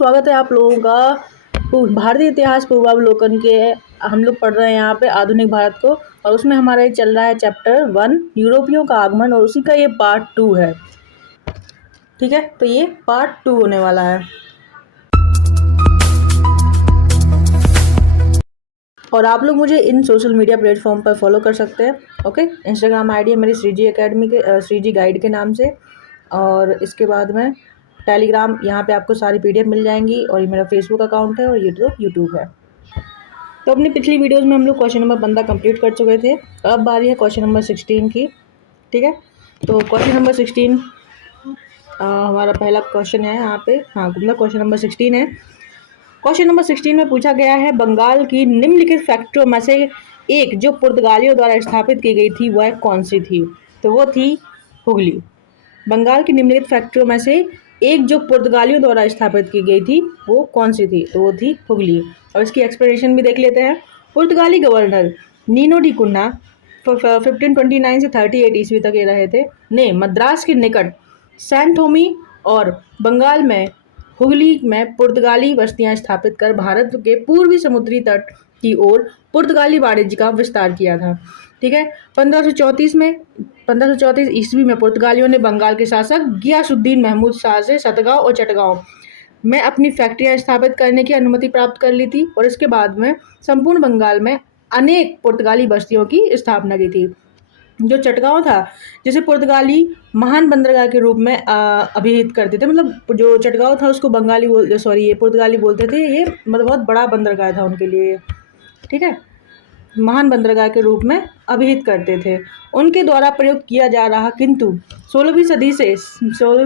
स्वागत है आप लोगों का भारतीय इतिहास पूर्वावलोकन के। हम लोग पढ़ रहे हैं यहाँ पे आधुनिक भारत को, और उसमें हमारा ये चल रहा है चैप्टर 1 यूरोपियों का आगमन, और उसी का ये पार्ट 2 है। ठीक है, तो ये पार्ट 2 होने वाला है। और आप लोग मुझे इन सोशल मीडिया प्लेटफॉर्म पर फॉलो कर सकते हैं। ओके, इंस्टाग्राम आईडी है मेरी श्रीजी अकेडमी के श्रीजी गाइड के नाम से, और इसके बाद में टेलीग्राम, यहाँ पे आपको सारी पीडीएफ मिल जाएंगी, और ये मेरा फेसबुक अकाउंट है, और यूट्यूब है। तो अपनी पिछली वीडियोस में हम लोग क्वेश्चन नंबर 15 कंप्लीट कर चुके थे। अब बारी है क्वेश्चन नंबर 16 की। ठीक है, तो क्वेश्चन नंबर 16 हमारा पहला क्वेश्चन है यहाँ पे। हाँ, मतलब क्वेश्चन नंबर 16 है। क्वेश्चन नंबर 16 में पूछा गया है, बंगाल की निम्नलिखित फैक्ट्रियों में से एक जो पुर्तगालियों द्वारा स्थापित की गई थी वह कौन सी थी? तो वो थी हुगली। बंगाल की निम्नलिखित फैक्ट्रियों में से एक जो पुर्तगालियों द्वारा स्थापित की गई थी वो कौन सी थी? तो वो थी हुगली। और इसकी एक्सप्लेनेशन भी देख लेते हैं। पुर्तगाली गवर्नर नीनो डी कुन्हा 1529 से 38 ईस्वी तक ये रहे थे, ने मद्रास के निकट सैन थोमी और बंगाल में हुगली में पुर्तगाली बस्तियां स्थापित कर भारत के पूर्वी समुद्री तट की ओर पुर्तगाली वाणिज्य का विस्तार किया था। ठीक है, 1534 ईस्वी में पुर्तगालियों ने बंगाल के शासक गियासुद्दीन महमूद शाह से सतगांव और चटगांव में अपनी फैक्ट्रियां स्थापित करने की अनुमति प्राप्त कर ली थी, और इसके बाद में संपूर्ण बंगाल में अनेक पुर्तगाली बस्तियों की स्थापना की थी। जो चटगांव था, जिसे पुर्तगाली महान बंदरगाह के रूप में अभिहित करते थे, मतलब जो चटगांव था उसको ये पुर्तगाली बोलते थे। ये मतलब बहुत बड़ा बंदरगाह था उनके लिए। ठीक है, महान बंदरगाह के रूप में अभिहित करते थे। उनके द्वारा प्रयोग किया जा रहा, किंतु 16वीं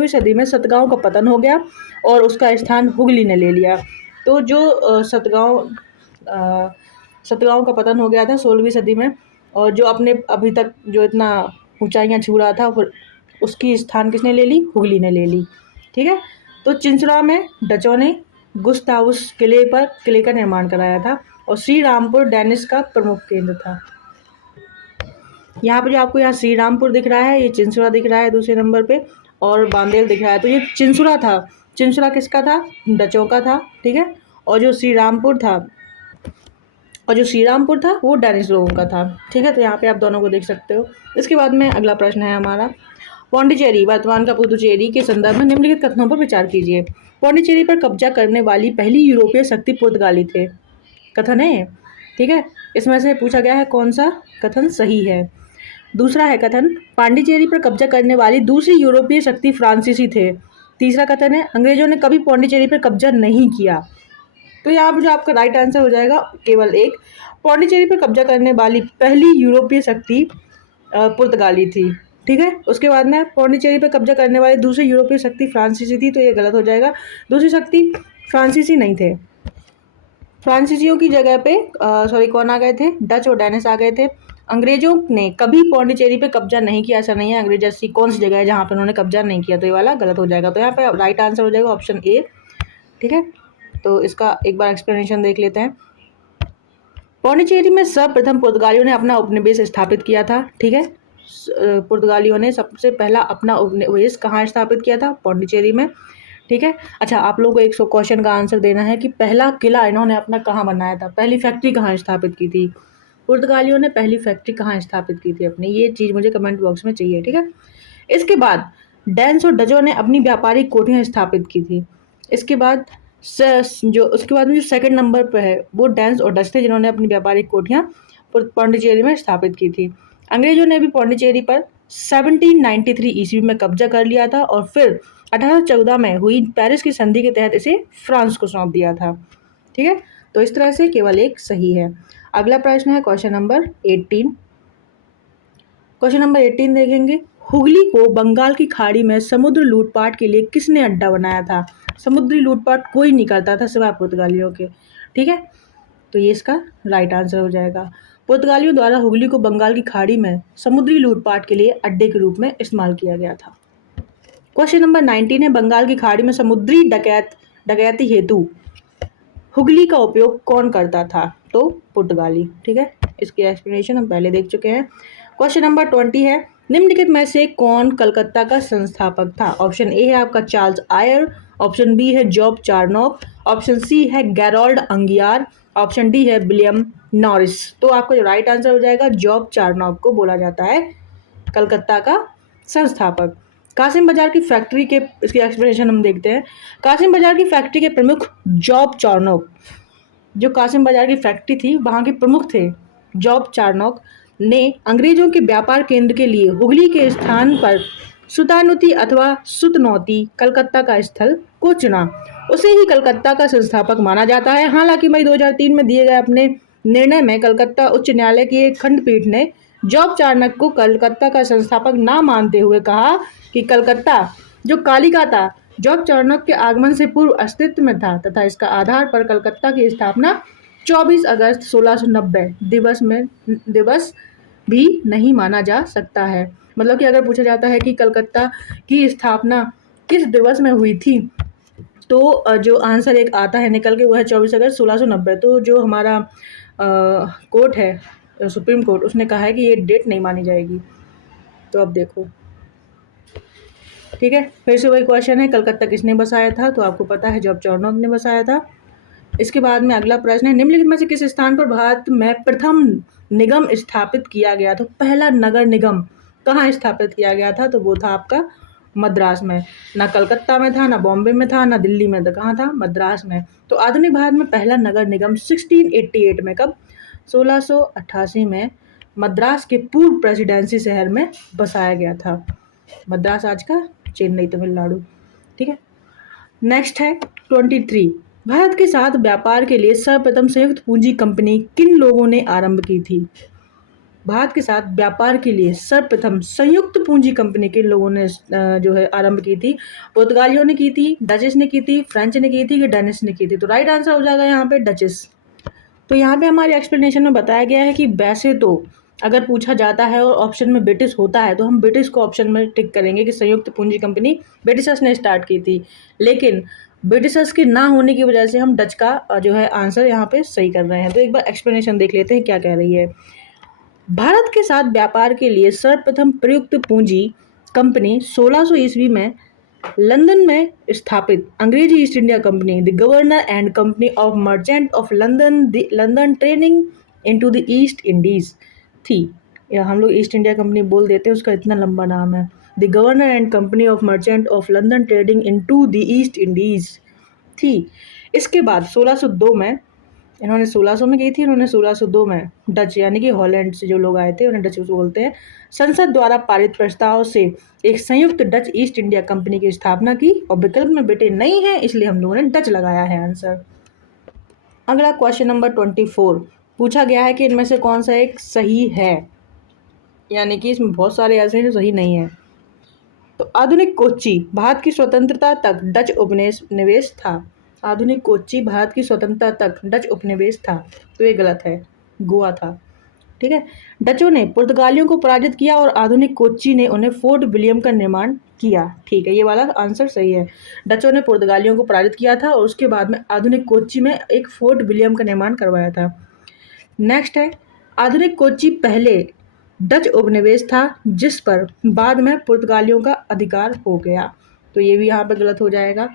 सदी में सतगांव का पतन हो गया और उसका स्थान हुगली ने ले लिया। तो जो सतगांव का पतन हो गया था 16वीं सदी में, और जो अपने अभी तक जो इतना ऊंचाइयां छू रहा था उसकी स्थान किसने ले ली? हुगली ने ले ली। ठीक है, तो चिंचरा में डचों ने गुस्तावुस किले का निर्माण कराया था, और श्री रामपुर डेनिस का प्रमुख केंद्र था। यहाँ पे जो आपको यहाँ श्री रामपुर दिख रहा है, ये चिंचरा दिख रहा है दूसरे नंबर पे, और बांदेल दिख रहा है। तो ये चिंचरा था। चिंचरा किसका था? डचों का था। ठीक है, और जो श्री रामपुर था वो डेनिस लोगों का था। ठीक है, तो यहाँ पे आप दोनों को देख सकते हो। इसके बाद में अगला प्रश्न है हमारा, पौंडीचेरी वर्तमान का पुदुचेरी के संदर्भ में निम्नलिखित कथनों पर विचार कीजिए। पौंडीचेरी पर कब्जा करने वाली पहली यूरोपीय शक्ति पुर्तगाली थे। कथन है। ठीक है, इसमें से पूछा गया है कौन सा कथन सही है। दूसरा है कथन, पांडिचेरी पर कब्जा करने वाली दूसरी यूरोपीय शक्ति फ्रांसीसी थे। तीसरा कथन है, अंग्रेजों ने कभी पौंडीचेरी पर कब्जा नहीं किया। तो यहाँ पर जो आपका राइट आंसर हो जाएगा केवल एक, पौंडीचेरी पर कब्जा करने वाली पहली यूरोपीय शक्ति पुर्तगाली थी। ठीक है, उसके बाद में पौंडीचेरी पर कब्जा करने वाली दूसरी यूरोपीय शक्ति फ्रांसीसी थी, तो ये गलत हो जाएगा। दूसरी शक्ति फ्रांसीसी नहीं थे। फ्रांसीसियों की जगह पे कौन आ गए थे? डच और डेनिस आ गए थे। अंग्रेजों ने कभी पौंडीचेरी पे कब्जा नहीं किया, ऐसा नहीं है। अंग्रेज ऐसी कौन सी जगह है जहाँ पे उन्होंने कब्जा नहीं किया? तो ये वाला गलत हो जाएगा। तो यहाँ पे राइट आंसर हो जाएगा ऑप्शन ए। ठीक है, तो इसका एक बार एक्सप्लेनेशन देख लेते हैं। पौंडीचेरी में सर्वप्रथम पुर्तगालियों ने अपना उपनिवेश स्थापित किया था। ठीक है, पुर्तगालियों ने सबसे पहला अपना उपनिवेश कहाँ स्थापित किया था? पौंडीचेरी में। ठीक है, अच्छा, आप लोगों को एक क्वेश्चन का आंसर देना है कि पहला किला इन्होंने अपना कहाँ बनाया था, पहली फैक्ट्री कहाँ स्थापित की थी? पुर्तगालियों ने पहली फैक्ट्री कहाँ स्थापित की थी अपनी? ये चीज़ मुझे कमेंट बॉक्स में चाहिए। ठीक है, इसके डेंस और डचों ने अपनी व्यापारिक कोठियाँ स्थापित की थी। उसके बाद में जो सेकंड नंबर पर है वो डेंस और डच थे, जिन्होंने अपनी व्यापारिक कोठियाँ पौंडीचेरी में स्थापित की थी। अंग्रेजों ने भी पौंडीचेरी पर 1793 ईस्वी में कब्जा कर लिया था, और फिर 1814 में हुई पेरिस की संधि के तहत इसे फ्रांस को सौंप दिया था। ठीक है, तो इस तरह से केवल एक सही है। अगला प्रश्न है क्वेश्चन नंबर 18। क्वेश्चन नंबर 18 देखेंगे, हुगली को बंगाल की खाड़ी में समुद्र लूटपाट के लिए किसने अड्डा बनाया था? समुद्री लूटपाट कोई नहीं करता था सिवाय पुर्तगालियों के। ठीक है, तो ये इसका राइट आंसर हो जाएगा। पुर्तगालियों द्वारा हुगली को बंगाल की खाड़ी में समुद्री लूटपाट के लिए अड्डे के रूप में इस्तेमाल किया गया था। क्वेश्चन नंबर 19 है, बंगाल की खाड़ी में समुद्री डकैती हेतु हुगली का उपयोग कौन करता था? तो पुर्तगाली। ठीक है, इसकी एक्सप्लेनेशन हम पहले देख चुके हैं। क्वेश्चन नंबर 20 है, निम्नलिखित में से कौन कलकत्ता का संस्थापक था? ऑप्शन ए है आपका चार्ल्स आयर, ऑप्शन बी है जॉब चार्नोक, ऑप्शन सी है गैरोल्ड अंगियार, ऑप्शन डी है विलियम नॉरिस। तो आपका जो राइट आंसर हो जाएगा जॉब चार्नोक को बोला जाता है कलकत्ता का संस्थापक। कासिम बाजार की फैक्ट्री के इसकी एक्सप्लेनेशन हम देखते हैं। कासिम बाजार की फैक्ट्री के प्रमुख जॉब चार्नोक, जो कासिम बाजार की फैक्ट्री थी वहाँ के प्रमुख थे जॉब चार्नोक, ने अंग्रेजों के व्यापार केंद्र के लिए हुगली के स्थान पर सुतानुती अथवा सुतनौती कलकत्ता का स्थल को चुना। उसे ही कलकत्ता का संस्थापक माना जाता है। हालांकि मई 2003 में दिए गए अपने निर्णय में कलकत्ता उच्च न्यायालय की एक खंडपीठ ने जॉब चार्नक को कलकत्ता का संस्थापक ना मानते हुए कहा कि कलकत्ता जो कालिका था जॉब चार्नक के आगमन से पूर्व अस्तित्व में था तथा इसका आधार पर कलकत्ता की स्थापना 24 अगस्त 1690 दिवस भी नहीं माना जा सकता है। मतलब कि अगर पूछा जाता है कि कलकत्ता की स्थापना किस दिवस में हुई थी, तो जो आंसर एक आता है निकल के वो है 24 अगस्त 1690। तो जो हमारा कोर्ट है, सुप्रीम कोर्ट, उसने कहा है कि ये डेट नहीं मानी जाएगी। तो अब देखो, ठीक है, फिर से वही क्वेश्चन है, कलकत्ता किसने बसाया था? तो आपको पता है जॉब चार्नोक ने बसाया था। इसके बाद में अगला प्रश्न है, निम्नलिखित में से किस स्थान पर भारत में प्रथम निगम स्थापित किया गया? तो पहला नगर निगम कहाँ स्थापित किया गया था? तो वो था आपका मद्रास में। ना कलकत्ता में था, ना बॉम्बे में था, ना दिल्ली में था। कहाँ था? मद्रास में। तो आधुनिक भारत में पहला नगर निगम 1688 में, कब? 1688 में मद्रास के पूर्व प्रेसिडेंसी शहर में बसाया गया था। मद्रास आज का चेन्नई, तमिलनाडु। ठीक है, नेक्स्ट है 23। भारत के साथ व्यापार के लिए सर्वप्रथम संयुक्त पूंजी कंपनी किन लोगों ने आरंभ की थी? भारत के साथ व्यापार के लिए सर्वप्रथम संयुक्त पूंजी कंपनी किन लोगों ने जो है आरंभ की थी? पुर्तगालियों ने की थी, डचेस ने की थी, फ्रेंच ने की थी कि डेनिश ने की थी? तो राइट आंसर हो जाएगा यहाँ पे डचेस। तो यहाँ पे हमारे एक्सप्लेनेशन में बताया गया है कि वैसे तो अगर पूछा जाता है और ऑप्शन में ब्रिटिश होता है तो हम ब्रिटिश को ऑप्शन में टिक करेंगे कि संयुक्त पूंजी कंपनी ब्रिटिशर्स ने स्टार्ट की थी, लेकिन ब्रिटिशर्स के ना होने की वजह से हम डच का जो है आंसर यहाँ पे सही कर रहे हैं। तो एक बार एक्सप्लेनेशन देख लेते हैं क्या कह रही है। भारत के साथ व्यापार के लिए सर्वप्रथम प्रयुक्त पूंजी कंपनी 1600 ईस्वी में लंदन में स्थापित अंग्रेजी east India company the governor and company of merchant of London trading into the east Indies थी। या हम लोग ईस्ट इंडिया कंपनी बोल देते हैं, उसका इतना लंबा नाम है। The governor and company of merchant of London trading into the east Indies थी। इसके बाद 1602 में इन्होंने 1600 में की थी, इन्होंने 1602 में डच यानी कि हॉलैंड से जो लोग आए थे उन्हें डच बोलते हैं, संसद द्वारा पारित प्रस्ताव से एक संयुक्त डच ईस्ट इंडिया कंपनी की स्थापना की। और विकल्प में ब्रिटेन नहीं है इसलिए हम लोगों ने डच लगाया है आंसर। अगला क्वेश्चन नंबर 24 पूछा गया है कि इनमें से कौन सा एक सही है, यानी कि इसमें बहुत सारे ऐसे हैं जो सही नहीं है। तो आधुनिक कोच्चि भारत की स्वतंत्रता तक डच उपनिवेश था। आधुनिक कोच्चि भारत की स्वतंत्रता तक डच उपनिवेश था, तो ये गलत है, गोवा था। ठीक है, डचों ने पुर्तगालियों को पराजित किया और आधुनिक कोच्चि ने उन्हें फोर्ट विलियम का निर्माण किया। ठीक है, ये वाला आंसर सही है। डचों ने पुर्तगालियों को पराजित किया था और उसके बाद में आधुनिक कोच्चि में एक फोर्ट विलियम का निर्माण करवाया था। नेक्स्ट है, आधुनिक कोच्चि पहले डच उपनिवेश था जिस पर बाद में पुर्तगालियों का अधिकार हो गया। तो ये भी यहाँ पर गलत हो जाएगा।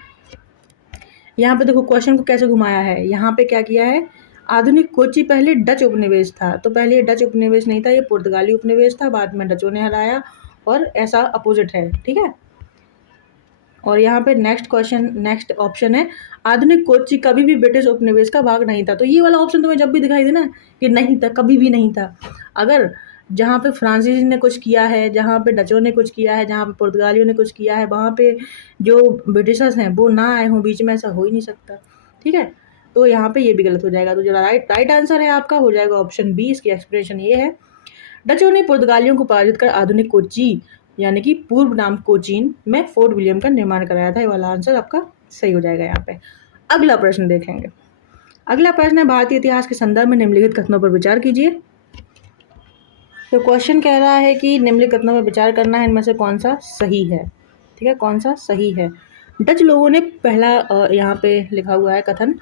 यहाँ पे देखो क्वेश्चन को कैसे घुमाया है। यहाँ पे क्या किया है, आधुनिक कोच्चि पहले डच उपनिवेश था, तो पहले ये डच उपनिवेश नहीं था, ये पुर्तगाली उपनिवेश था, बाद में डचों ने हराया, और ऐसा अपोजिट है। ठीक है, और यहाँ पे नेक्स्ट ऑप्शन है, आधुनिक कोच्चि कभी भी ब्रिटिश उपनिवेश का भाग नहीं था। तो ये वाला ऑप्शन तुम्हें जब भी दिखाई दे ना कि नहीं था, कभी भी नहीं था, अगर जहाँ पे फ्रांसीसी ने कुछ किया है, जहाँ पे डचों ने कुछ किया है, जहाँ पे पुर्तगालियों ने कुछ किया है, वहाँ पे जो ब्रिटिशर्स हैं वो ना आए हों बीच में, ऐसा हो ही नहीं सकता। ठीक है, तो यहाँ पे ये भी गलत हो जाएगा। तो जो राइट आंसर है आपका हो जाएगा ऑप्शन बी। इसकी एक्सप्लेनेशन ये है, डचों ने पुर्तगालियों को पराजित कर आधुनिक कोच्चि यानी कि पूर्व नाम कोचीन में फोर्ट विलियम का निर्माण कराया था। ये वाला आंसर आपका सही हो जाएगा यहाँ पे। अगला प्रश्न देखेंगे। अगला प्रश्न है, भारतीय इतिहास के संदर्भ में निम्नलिखित कथनों पर विचार कीजिए। तो क्वेश्चन कह रहा है कि निम्नलिखित कथनों पर विचार करना है, इनमें से कौन सा सही है। ठीक है, कौन सा सही है। डच लोगों ने पहला यहाँ पे लिखा हुआ है कथन,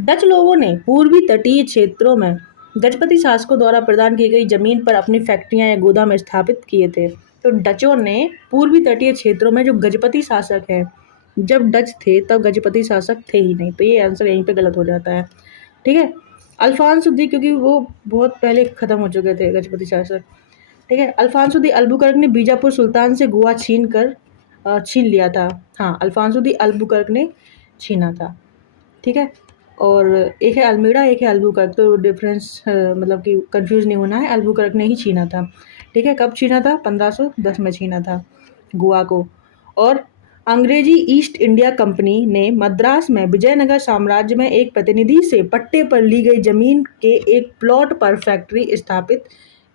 डच लोगों ने पूर्वी तटीय क्षेत्रों में गजपति शासकों द्वारा प्रदान की गई जमीन पर अपनी फैक्ट्रियां या गोदाम स्थापित किए थे। तो डचों ने पूर्वी तटीय क्षेत्रों में जो गजपति शासक है, जब डच थे तब गजपति शासक थे ही नहीं, तो ये आंसर यहीं पे गलत हो जाता है। ठीक है, अल्फांसुद्दीन, क्योंकि वो बहुत पहले खत्म हो चुके थे गजपति शासक। ठीक है, अल्फांसुद्दीन अल्बुकर्क ने बीजापुर सुल्तान से गोवा छीन लिया था। हाँ, अल्फांसुद्दीन अल्बुकर्क ने छीना था। ठीक है, और एक है अल्मीड़ा, एक है अल्बुकर्क, तो डिफरेंस मतलब कि कंफ्यूज नहीं होना है, अल्बुकर्क ने ही छीना था। ठीक है, कब छीना था? 1510 में छीना था गोवा को। और अंग्रेजी ईस्ट इंडिया कंपनी ने मद्रास में विजयनगर साम्राज्य में एक प्रतिनिधि से पट्टे पर ली गई जमीन के एक प्लॉट पर फैक्ट्री स्थापित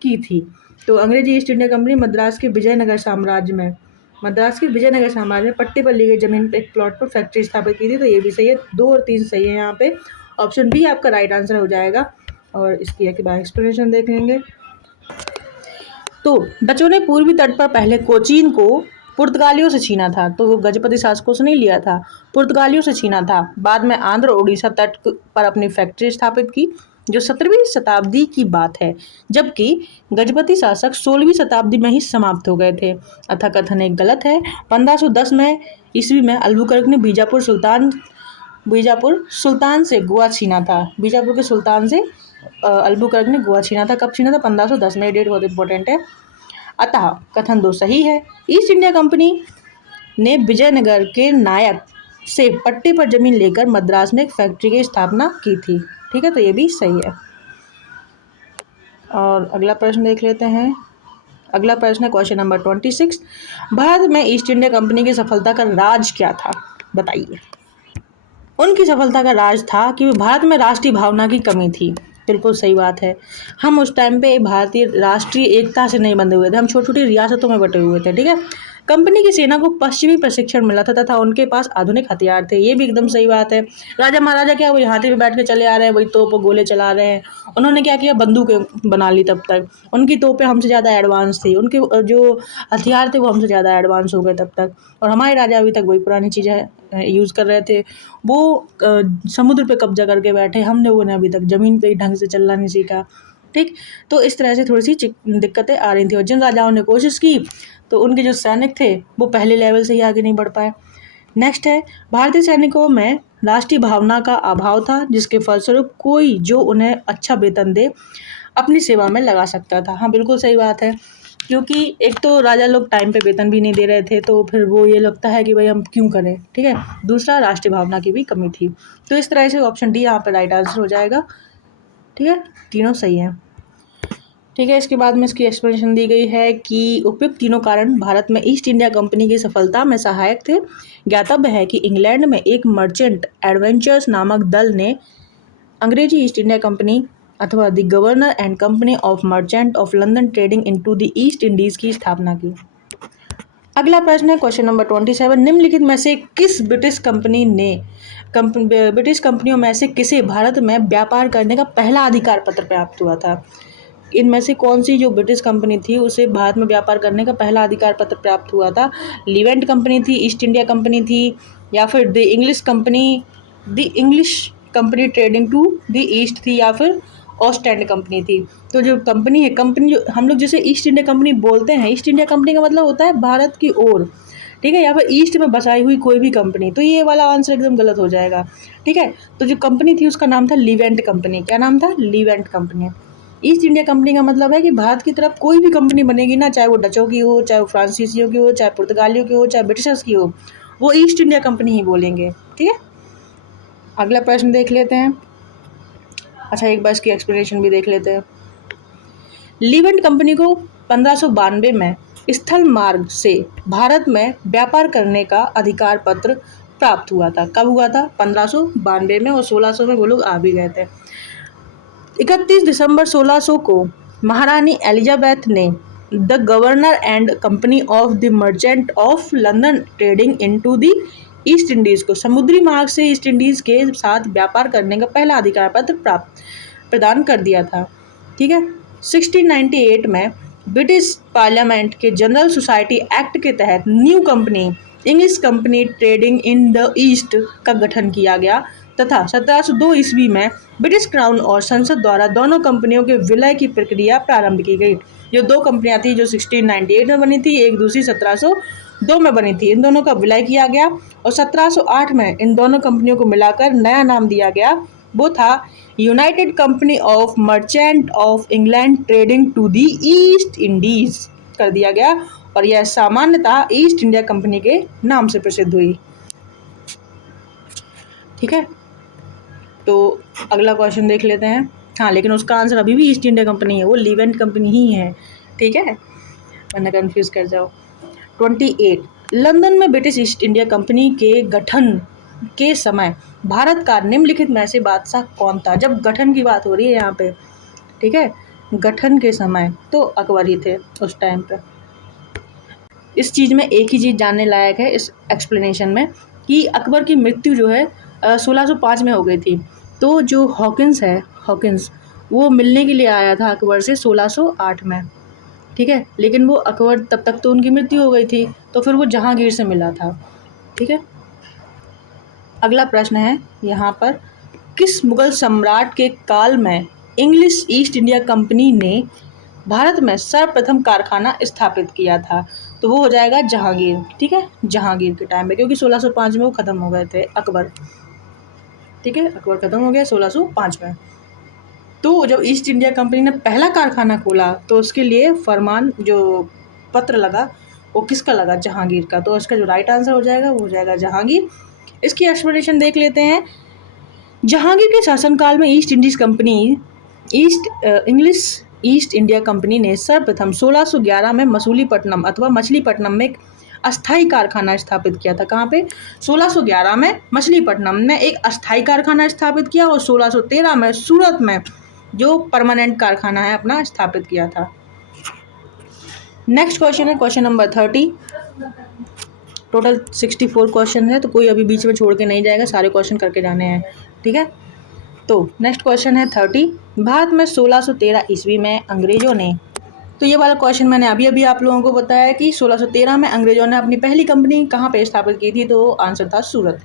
की थी। तो अंग्रेजी ईस्ट इंडिया कंपनी मद्रास के विजयनगर साम्राज्य में पट्टे पर ली गई जमीन पर एक प्लॉट पर फैक्ट्री स्थापित की थी। तो ये भी सही है, 2 और 3 सही है यहाँ पे। ऑप्शन बी आपका राइट आंसर हो जाएगा। और इसकी एक बार एक्सप्लेनेशन देख लेंगे। तो डचों ने पूर्वी तट पर पहले कोचीन को पुर्तगालियों से छीना था, तो वो गजपति शासकों से नहीं लिया था, पुर्तगालियों से छीना था। बाद में आंध्र और उड़ीसा तट पर अपनी फैक्ट्री स्थापित की, जो 17वीं शताब्दी की बात है, जबकि गजपति शासक 16वीं शताब्दी में ही समाप्त हो गए थे। अतः कथन एक गलत है। 1510 में ईस्वी में अल्बुकर्क ने बीजापुर सुल्तान से गोवा छीना था। बीजापुर के सुल्तान से अल्बुकर्क ने गोवा छीना था। कब छीना था? 1510 में। डेट बहुत इंपॉर्टेंट है। अतः कथन 2 सही है। ईस्ट इंडिया कंपनी ने विजयनगर के नायक से पट्टे पर जमीन लेकर मद्रास में एक फैक्ट्री की स्थापना की थी। ठीक है, तो ये भी सही है। और अगला प्रश्न देख लेते हैं। अगला प्रश्न है क्वेश्चन नंबर 26। भारत में ईस्ट इंडिया कंपनी की सफलता का राज क्या था? बताइए। उनकी सफलता का राज था कि भारत में राष्ट्रीय भावना की कमी थी। बिल्कुल सही बात है। हम उस टाइम पे भारतीय राष्ट्रीय एकता से नहीं बंधे हुए थे, हम छोटी छोटी रियासतों में बटे हुए थे। ठीक है, कंपनी की सेना को पश्चिमी प्रशिक्षण मिला था तथा उनके पास आधुनिक हथियार थे। ये भी एकदम सही बात है। राजा महाराजा क्या वही हाथी पे बैठ के चले आ रहे हैं, वही तोप और गोले चला रहे हैं। उन्होंने क्या किया? बंदूकें बना ली। तब तक उनकी तोपें हमसे ज़्यादा एडवांस थी, उनके जो हथियार थे वो हमसे ज़्यादा एडवांस हो गए तब तक। और हमारे राजा अभी तक वही पुरानी चीज़ें यूज़ कर रहे थे। वो समुद्र पे कब्जा करके बैठे, हम लोगों ने अभी तक ज़मीन पे ही ढंग से चलना नहीं सीखा। ठीक, तो इस तरह से थोड़ी सी दिक्कतें आ रही थी। और जिन राजाओं ने कोशिश की तो उनके जो सैनिक थे वो पहले लेवल से ही आगे नहीं बढ़ पाए। नेक्स्ट है, भारतीय सैनिकों में राष्ट्रीय भावना का अभाव था, जिसके फलस्वरूप कोई जो उन्हें अच्छा वेतन दे अपनी सेवा में लगा सकता था। हाँ, बिल्कुल सही बात है, क्योंकि एक तो राजा लोग टाइम पे वेतन भी नहीं दे रहे थे, तो फिर वो ये लगता है कि भाई हम क्यों करें। ठीक है, दूसरा राष्ट्रीय भावना की भी कमी थी। तो इस तरह से ऑप्शन डी यहाँ पर राइट आंसर हो जाएगा। ठीक है, तीनों सही हैं। ठीक है, इसके बाद में इसकी एक्सप्लेनेशन दी गई है कि उपयुक्त तीनों कारण भारत में ईस्ट इंडिया कंपनी की सफलता में सहायक थे। ज्ञातव्य है कि इंग्लैंड में एक मर्चेंट एडवेंचर्स नामक दल ने अंग्रेजी ईस्ट इंडिया कंपनी अथवा the governor and company of merchant of London trading into the east Indies की स्थापना की। अगला प्रश्न है क्वेश्चन नंबर 27। निम्नलिखित में से किस ब्रिटिश कंपनियों में से किसे भारत में व्यापार करने का पहला अधिकार पत्र प्राप्त हुआ था? इनमें से कौन सी जो ब्रिटिश कंपनी थी उसे भारत में व्यापार करने का पहला अधिकार पत्र प्राप्त हुआ था? लीवेंट कंपनी थी, ईस्ट इंडिया कंपनी थी, या फिर the English company trading to the East थी, या फिर ऑस्टेंड कंपनी थी? तो जो कंपनी जो हम लोग जैसे ईस्ट इंडिया कंपनी बोलते हैं, ईस्ट इंडिया कंपनी का मतलब होता है भारत की ओर। ठीक है, या फिर ईस्ट में बसाई हुई कोई भी कंपनी, तो ये वाला आंसर एकदम गलत हो जाएगा। ठीक है, तो जो कंपनी थी उसका नाम था लीवेंट कंपनी। क्या नाम था? Levant company. East India company का मतलब है कि भारत की तरफ कोई भी कंपनी बनेगी ना, चाहे वो डचों की हो, चाहे वो फ्रांसीसियों की हो, चाहे पुर्तगालियों की हो, चाहे ब्रिटिशर्स की हो, वो ईस्ट इंडिया कंपनी ही बोलेंगे। ठीक है, अगला प्रश्न देख लेते हैं। अच्छा, एक बार इसकी एक्सप्लेनेशन भी देख लेते हैं। लीवेंट कंपनी को 1592 में स्थल मार्ग से भारत में व्यापार करने का अधिकार पत्र प्राप्त हुआ था। कब हुआ था? 1592 में, और 1600 में वो लोग आ भी गए थे। 31 दिसंबर 1600 को महारानी एलिजाबेथ ने the governor and company of the merchant of London trading into the east Indies को समुद्री मार्ग से ईस्ट इंडीज के साथ व्यापार करने का पहला अधिकार पत्र प्रदान कर दिया था। ठीक है, 1698 में ब्रिटिश पार्लियामेंट के जनरल सोसाइटी एक्ट के तहत new company English company trading in the east का गठन किया गया तथा 1702 ईस्वी में ब्रिटिश क्राउन और संसद द्वारा दोनों कंपनियों के विलय की प्रक्रिया प्रारंभ की गई। जो दो कंपनियां थी जो 1698 में बनी थी, एक दूसरी 1702 में बनी थी। इन दोनों का विलय किया गया और 1708 में इन दोनों कंपनियों को मिलाकर नया नाम दिया गया, वो था United company of merchant of England trading to the East Indies कर दिया गया, और यह सामान्यतः ईस्ट इंडिया कंपनी के नाम से प्रसिद्ध हुई। ठीक है, तो अगला क्वेश्चन देख लेते हैं। हाँ, लेकिन उसका आंसर अभी भी ईस्ट इंडिया कंपनी है, वो लीवेंट कंपनी ही है। ठीक है, वरना कंफ्यूज कर जाओ। 28 लंदन में ब्रिटिश ईस्ट इंडिया कंपनी के गठन के समय भारत का निम्नलिखित में से बादशाह कौन था? जब गठन की बात हो रही है यहाँ पे, ठीक है, गठन के समय तो अकबर ही थे उस टाइम पे। इस चीज़ में एक ही चीज़ जानने लायक है इस एक्सप्लेनेशन में कि अकबर की मृत्यु जो है 1605 में हो गई थी। तो जो हॉकिंस वो मिलने के लिए आया था अकबर से 1608 में। ठीक है, लेकिन वो अकबर तब तक तो उनकी मृत्यु हो गई थी, तो फिर वो जहांगीर से मिला था। ठीक है, अगला प्रश्न है यहाँ पर, किस मुगल सम्राट के काल में इंग्लिश ईस्ट इंडिया कंपनी ने भारत में सर्वप्रथम कारखाना स्थापित किया था? तो वो हो जाएगा जहांगीर। ठीक है, जहांगीर के टाइम में, क्योंकि 1605 में वो ख़त्म हो गए थे अकबर। ठीक है, अकबर ख़त्म हो गया 1605 में। तो जब ईस्ट इंडिया कंपनी ने पहला कारखाना खोला तो उसके लिए फरमान जो पत्र लगा वो किसका लगा? जहांगीर का। तो इसका जो राइट आंसर हो जाएगा वो हो जाएगा जहांगीर। इसकी एक्सप्लेनेशन देख लेते हैं। जहांगीर के शासनकाल में इंग्लिश ईस्ट इंडिया कंपनी ने सर्वप्रथम 1611 में मसूलीपट्टनम अथवा मछलीपट्टनम में एक अस्थायी कारखाना स्थापित किया था। कहाँ पे? 1611 में मछलीपट्टनम में एक अस्थायी कारखाना स्थापित किया और 1613 में सूरत में जो परमानेंट कारखाना है अपना स्थापित किया था। नेक्स्ट क्वेश्चन है क्वेश्चन नंबर 30। टोटल 64 क्वेश्चन है, तो कोई अभी बीच में छोड़ के नहीं जाएगा, सारे क्वेश्चन करके जाने हैं। ठीक है, तो नेक्स्ट क्वेश्चन है 30। भारत में 1613 ईस्वी में अंग्रेजों ने, तो ये वाला क्वेश्चन मैंने अभी आप लोगों को बताया कि 1613 में अंग्रेजों ने अपनी पहली कंपनी कहाँ पे स्थापित की थी, तो आंसर था सूरत।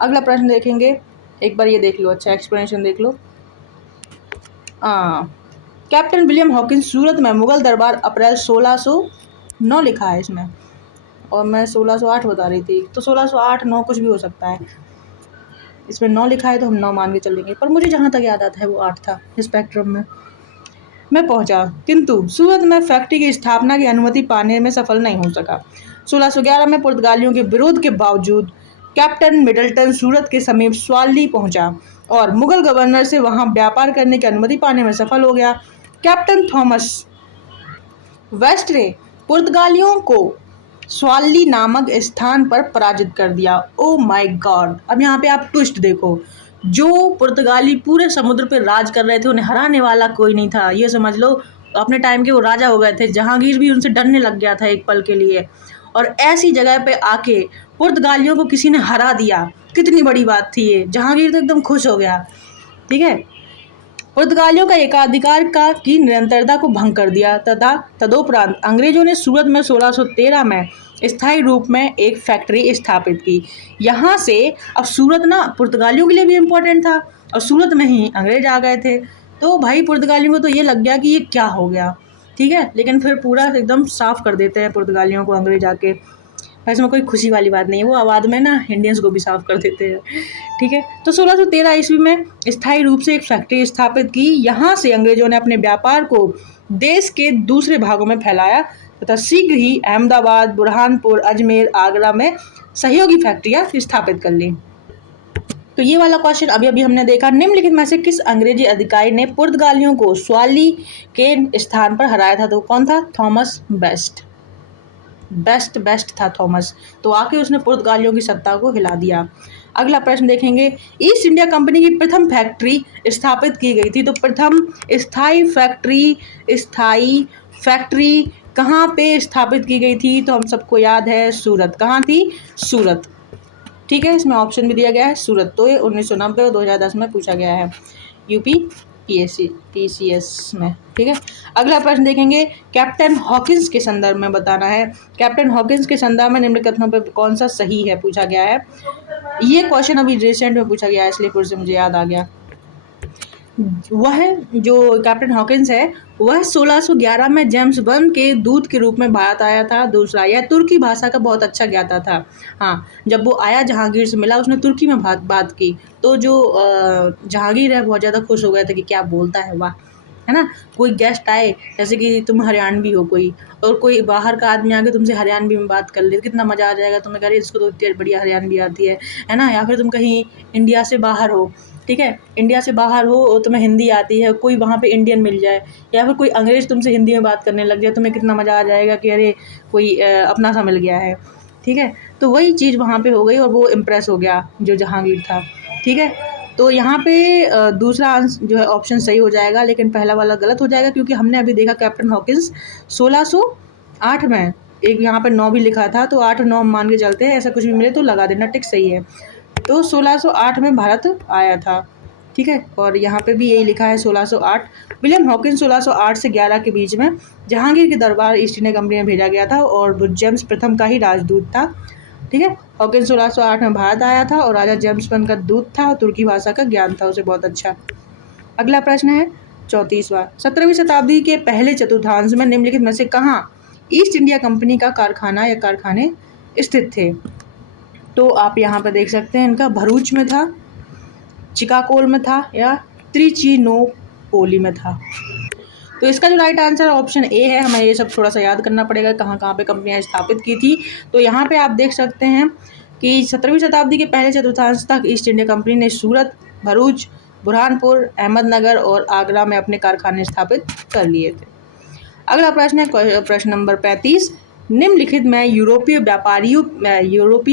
अगला प्रश्न देखेंगे, एक बार ये देख लो, अच्छा एक्सप्लेनेशन देख लो। कैप्टन विलियम हॉकिंस सूरत में मुगल दरबार अप्रैल 1609 लिखा है इसमें, और मैं 1608 बता रही थी, तो 1608 9 कुछ भी हो सकता है। इसमें 9 लिखा है तो हम 9 मान के चलेंगे, पर मुझे जहाँ तक याद आता है वो 8 था। स्पेक्ट्रम में मैं पहुँचा, किंतु सूरत में फैक्ट्री की स्थापना की अनुमति पाने में सफल नहीं हो सका। 1611 में पुर्तगालियों के विरोध के बावजूद कैप्टन मिडल्टन सूरत के समीप स्वाली पहुंचा और मुगल गवर्नर से वहां व्यापार करने की अनुमति पाने में सफल हो गया। कैप्टन थॉमस वेस्ट ने पुर्तगालियों को स्वाली नामक स्थान पर पराजित कर दिया। Oh my God! अब यहाँ पे आप ट्विस्ट देखो, जो पुर्तगाली पूरे समुद्र पर राज कर रहे थे उन्हें हराने वाला कोई नहीं था। ये समझ लो अपने टाइम के वो राजा हो गए थे। जहांगीर भी उनसे डरने लग गया था एक पल के लिए, और ऐसी जगह पे आके पुर्तगालियों को किसी ने हरा दिया, कितनी बड़ी बात थी ये। जहांगीर तो एकदम खुश हो गया। ठीक है, पुर्तगालियों का एकाधिकार की निरंतरता को भंग कर दिया तथा तदोपरांत अंग्रेजों ने सूरत में 1613 में स्थायी रूप में एक फैक्ट्री स्थापित की। यहाँ से अब सूरत ना पुर्तगालियों के लिए भी इम्पोर्टेंट था, और सूरत में ही अंग्रेज आ गए थे। तो भाई पुर्तगालियों को तो ये लग गया कि ये क्या हो गया। ठीक है, लेकिन फिर पूरा एकदम साफ कर देते हैं पुर्तगालियों को अंग्रेज आके। इसमें कोई खुशी वाली बात नहीं है, वो आबाद में ना इंडियंस को भी साफ कर देते हैं। ठीक है, तो 1613 ईस्वी में स्थायी रूप से एक फैक्ट्री स्थापित की। यहाँ से अंग्रेजों ने अपने व्यापार को देश के दूसरे भागों में फैलाया तथा शीघ्र ही अहमदाबाद, बुरहानपुर, अजमेर, आगरा में सहयोगी फैक्ट्रियाँ स्थापित कर ली। तो ये वाला क्वेश्चन अभी हमने देखा, निम्नलिखित में से किस अंग्रेजी अधिकारी ने पुर्तगालियों को स्वाली के स्थान पर हराया था? तो कौन था? थॉमस बेस्ट था थॉमस। तो आके उसने पुर्तगालियों की सत्ता को हिला दिया। अगला प्रश्न देखेंगे, ईस्ट इंडिया कंपनी की प्रथम फैक्ट्री स्थापित की गई थी, तो प्रथम स्थायी फैक्ट्री कहाँ पे स्थापित की गई थी? तो हम सबको याद है सूरत। कहाँ थी? सूरत। ठीक है, इसमें ऑप्शन भी दिया गया है सूरत। तो ये 1990 और 2010 में पूछा गया है यूपी PCS में। ठीक है, अगला प्रश्न देखेंगे, कैप्टन हॉकिंस के संदर्भ में बताना है। कैप्टन हॉकिंस के संदर्भ में निम्न कथनों पर कौन सा सही है पूछा गया है। ये क्वेश्चन अभी रिसेंट में पूछा गया है, इसलिए फिर से मुझे याद आ गया। वह जो कैप्टन हॉकिंस है वह 1611 में जेम्स बंद के दूत के रूप में भारत आया था। दूसरा, यह तुर्की भाषा का बहुत अच्छा ज्ञाता था। हाँ, जब वो आया जहांगीर से मिला, उसने तुर्की में बात की, तो जो जहांगीर है बहुत ज़्यादा खुश हो गया था कि क्या बोलता है, वाह, है ना। कोई गेस्ट आए, जैसे कि तुम हरियाणवी हो कोई, और कोई बाहर का आदमी आके तुमसे हरियाणवी में बात कर ले, कितना मज़ा आ जाएगा। तुम्हें कह रही इसको तो इतनी बढ़िया हरियाणवी आती है ना। या फिर तुम कहीं इंडिया से बाहर हो, ठीक है, इंडिया से बाहर हो और तुम्हें हिंदी आती है, कोई वहाँ पे इंडियन मिल जाए, या फिर कोई अंग्रेज़ तुमसे हिंदी में बात करने लग जाए, तुम्हें कितना मज़ा आ जाएगा कि अरे कोई अपना सा मिल गया है, ठीक है। तो वही चीज़ वहाँ पे हो गई और वो इम्प्रेस हो गया जो जहांगीर था, ठीक है। तो यहाँ पे दूसरा आंसर जो है ऑप्शन सही हो जाएगा, लेकिन पहला वाला गलत हो जाएगा, क्योंकि हमने अभी देखा कैप्टन हॉकिंस 1608 में, एक यहाँ पे 9 भी लिखा था, तो 8 और 9 मान के चलते हैं, ऐसा कुछ भी मिले तो लगा देना, टिक सही है। तो 1608 में भारत आया था, ठीक है। और यहाँ पे भी यही लिखा है 1608। विलियम हॉकिंस 1608 से 11 के बीच में जहांगीर के दरबार ईस्ट इंडिया कंपनी में भेजा गया था और वो जेम्स प्रथम का ही राजदूत था, ठीक है। हॉकिंस 1608 में भारत आया था और राजा जेम्स प्रथम का दूत था और तुर्की भाषा का ज्ञान था उसे बहुत अच्छा। अगला प्रश्न है 34वां। 17वीं शताब्दी के पहले चतुर्थांश में निम्नलिखित में से कहाँ ईस्ट इंडिया कंपनी का कारखाना या कारखाने स्थित थे? तो आप यहाँ पर देख सकते हैं, इनका भरूच में था, चिकागोल में था, या त्रिचिनोपोली में था। तो इसका जो राइट आंसर ऑप्शन ए है। हमें ये सब थोड़ा सा याद करना पड़ेगा कहाँ कहाँ पे कंपनियाँ स्थापित की थी। तो यहाँ पे आप देख सकते हैं कि 17वीं शताब्दी के पहले चतुर्थांश तक ईस्ट इंडिया कंपनी ने सूरत, भरूच, बुरहानपुर, अहमदनगर और आगरा में अपने कारखाने स्थापित कर लिए थे। अगला प्रश्न है प्रश्न नंबर 35। निम्नलिखित में यूरोपीय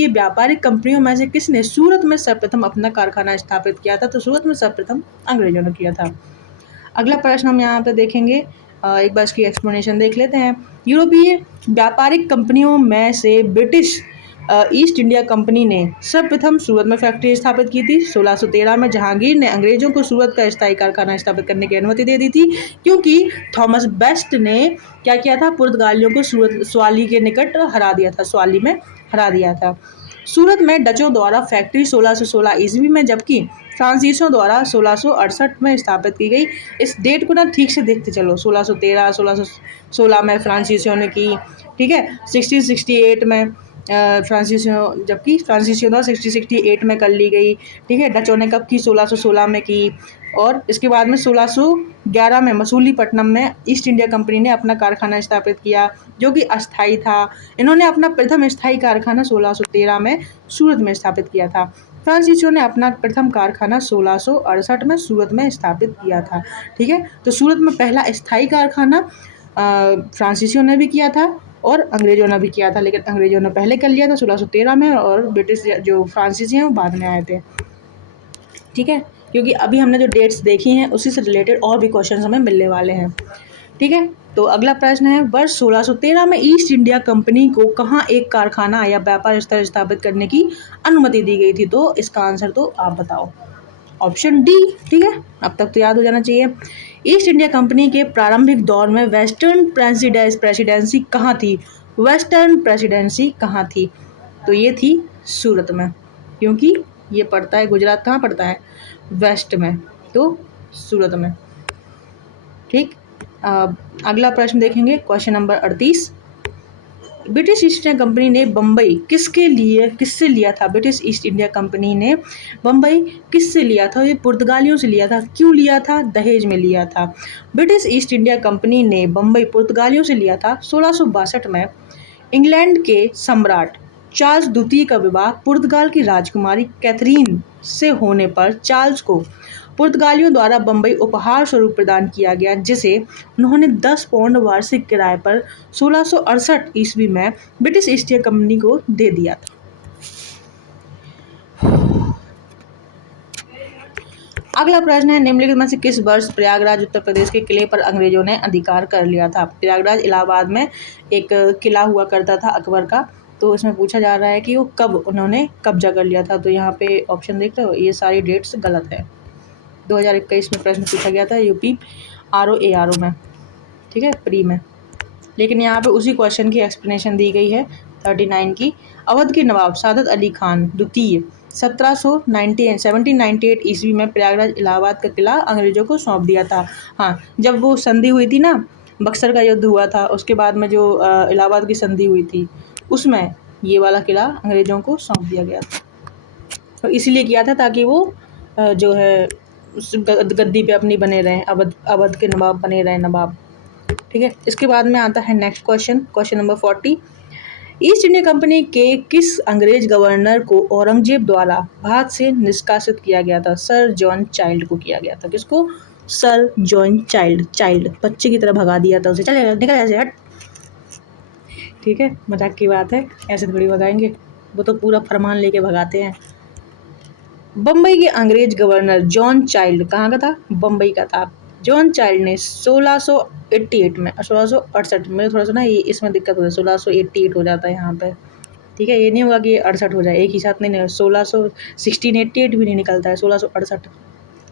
व्यापारिक कंपनियों में से किसने सूरत में सर्वप्रथम अपना कारखाना स्थापित किया था? तो सूरत में सर्वप्रथम अंग्रेजों ने किया था। अगला प्रश्न हम यहाँ पे देखेंगे, एक बार इसकी एक्सप्लेनेशन देख लेते हैं। यूरोपीय व्यापारिक कंपनियों में से ब्रिटिश ईस्ट इंडिया कंपनी ने सर्वप्रथम सूरत में फैक्ट्री स्थापित की थी। 1613 में जहांगीर ने अंग्रेजों को सूरत का स्थायी कारखाना स्थापित करने की अनुमति दे दी थी, क्योंकि थॉमस बेस्ट ने क्या किया था, पुर्तगालियों को सूरत स्वाली के निकट हरा दिया था, स्वाली में हरा दिया था। सूरत में डचों द्वारा फैक्ट्री 1616 ईस्वी में, जबकि फ्रांसीसियों द्वारा 1668 में स्थापित की गई। इस डेट को ना ठीक से देखते चलो, 1613, 1616 में फ्रांसीसियों ने की, ठीक है। 1668 में फ्रांसीसियों, जबकि फ्रांसीसियों द्वारा 1668 में कर ली गई, ठीक है। डचों ने कब की, 1616 में की। और इसके बाद में 1611 में मसूलीपट्टनम में ईस्ट इंडिया कंपनी ने अपना कारखाना स्थापित किया, जो कि अस्थायी था। इन्होंने अपना प्रथम स्थायी कारखाना 1613 में सूरत में स्थापित किया था। फ्रांसीसियों ने अपना प्रथम कारखाना 1668 में सूरत में स्थापित किया था, ठीक है। तो सूरत में पहला स्थायी कारखाना फ्रांसीसियों ने भी किया था और अंग्रेजों ने भी किया था, लेकिन अंग्रेजों ने पहले कर लिया था 1613 में, और ब्रिटिश जो फ्रांसीसी हैं वो बाद में आए थे, ठीक है। क्योंकि अभी हमने जो डेट्स देखी हैं उसी से रिलेटेड और भी क्वेश्चन हमें मिलने वाले हैं, ठीक है। तो अगला प्रश्न है, वर्ष 1613 में ईस्ट इंडिया कंपनी को कहाँ एक कारखाना या व्यापार स्थल स्थापित करने की अनुमति दी गई थी? तो इसका आंसर तो आप बताओ, ऑप्शन डी, ठीक है। अब तक तो याद हो जाना चाहिए। ईस्ट इंडिया कंपनी के प्रारंभिक दौर में वेस्टर्न प्रेसिडेंसी कहाँ थी? वेस्टर्न प्रेसिडेंसी कहाँ थी? तो ये थी सूरत में, क्योंकि ये पड़ता है, गुजरात कहाँ पड़ता है? वेस्ट में, तो सूरत में, ठीक। अगला प्रश्न देखेंगे, question number 38। British east India company ने बम्बई किससे लिया था? ब्रिटिश ईस्ट इंडिया कंपनी ने बम्बई किससे लिया था? ये पुर्तगालियों से लिया था। क्यों लिया था? दहेज में लिया था। ब्रिटिश ईस्ट इंडिया कंपनी ने बम्बई पुर्तगालियों से लिया था। 1662 में इंग्लैंड के सम्राट चार्ल्स द्वितीय का विवाह पुर्तगाल की राजकुमारी कैथरीन से होने पर चार्ल्स को पुर्तगालियों द्वारा बम्बई उपहार स्वरूप प्रदान किया गया, जिसे उन्होंने 10 पाउंड वार्षिक किराए पर 1668 ईस्वी में ब्रिटिश ईस्ट इंडिया कंपनी को दे दिया था। अगला प्रश्न है, निम्नलिखित में से किस वर्ष प्रयागराज उत्तर प्रदेश के किले पर अंग्रेजों ने अधिकार कर लिया था? प्रयागराज इलाहाबाद में एक किला हुआ करता था अकबर का, तो इसमें पूछा जा रहा है कि वो कब उन्होंने कब्जा कर लिया था। तो यहाँ पे ऑप्शन देख रहे हो, ये सारी डेट्स गलत है। 2021 में प्रश्न पूछा गया था यूपी RO ARO में, ठीक है, प्री में, लेकिन यहाँ पे उसी क्वेश्चन की एक्सप्लेनेशन दी गई है 39 की, अवध के नवाब सादत अली खान द्वितीय 1798 ईस्वी में प्रयागराज इलाहाबाद का किला अंग्रेजों को सौंप दिया था। हाँ, जब वो संधि हुई थी ना, बक्सर का युद्ध हुआ था, उसके बाद में जो इलाहाबाद की संधि हुई थी, उसमें ये वाला किला अंग्रेजों को सौंप दिया गया था। तो इसलिए किया था ताकि वो जो है उस गद्दी पे अपनी बने रहें, अवध के नवाब बने रहें नवाब। ठीक है, इसके बाद में आता है next question number 40। East India company के किस अंग्रेज गवर्नर को औरंगजेब द्वारा भारत से निष्कासित किया गया था? सर जॉन चाइल्ड को किया गया था। किसको? सर जॉन चाइल्ड बच्चे की तरह भगा दिया था उसे, चले निकल ऐसे हट। ठीक है, मजाक की बात है, ऐसे थोड़ी भगाएंगे, वो तो पूरा फरमान लेके भगाते हैं। बम्बई के अंग्रेज गवर्नर जॉन चाइल्ड कहाँ का था? बम्बई का था। जॉन चाइल्ड ने 1688 में 1668 में, थोड़ा सा ना ये इसमें दिक्कत हो जाए, 1688 हो जाता है यहाँ पे। ठीक है, ये नहीं होगा कि 68 हो जाए एक ही साथ, नहीं 1688 भी नहीं निकलता है, 1668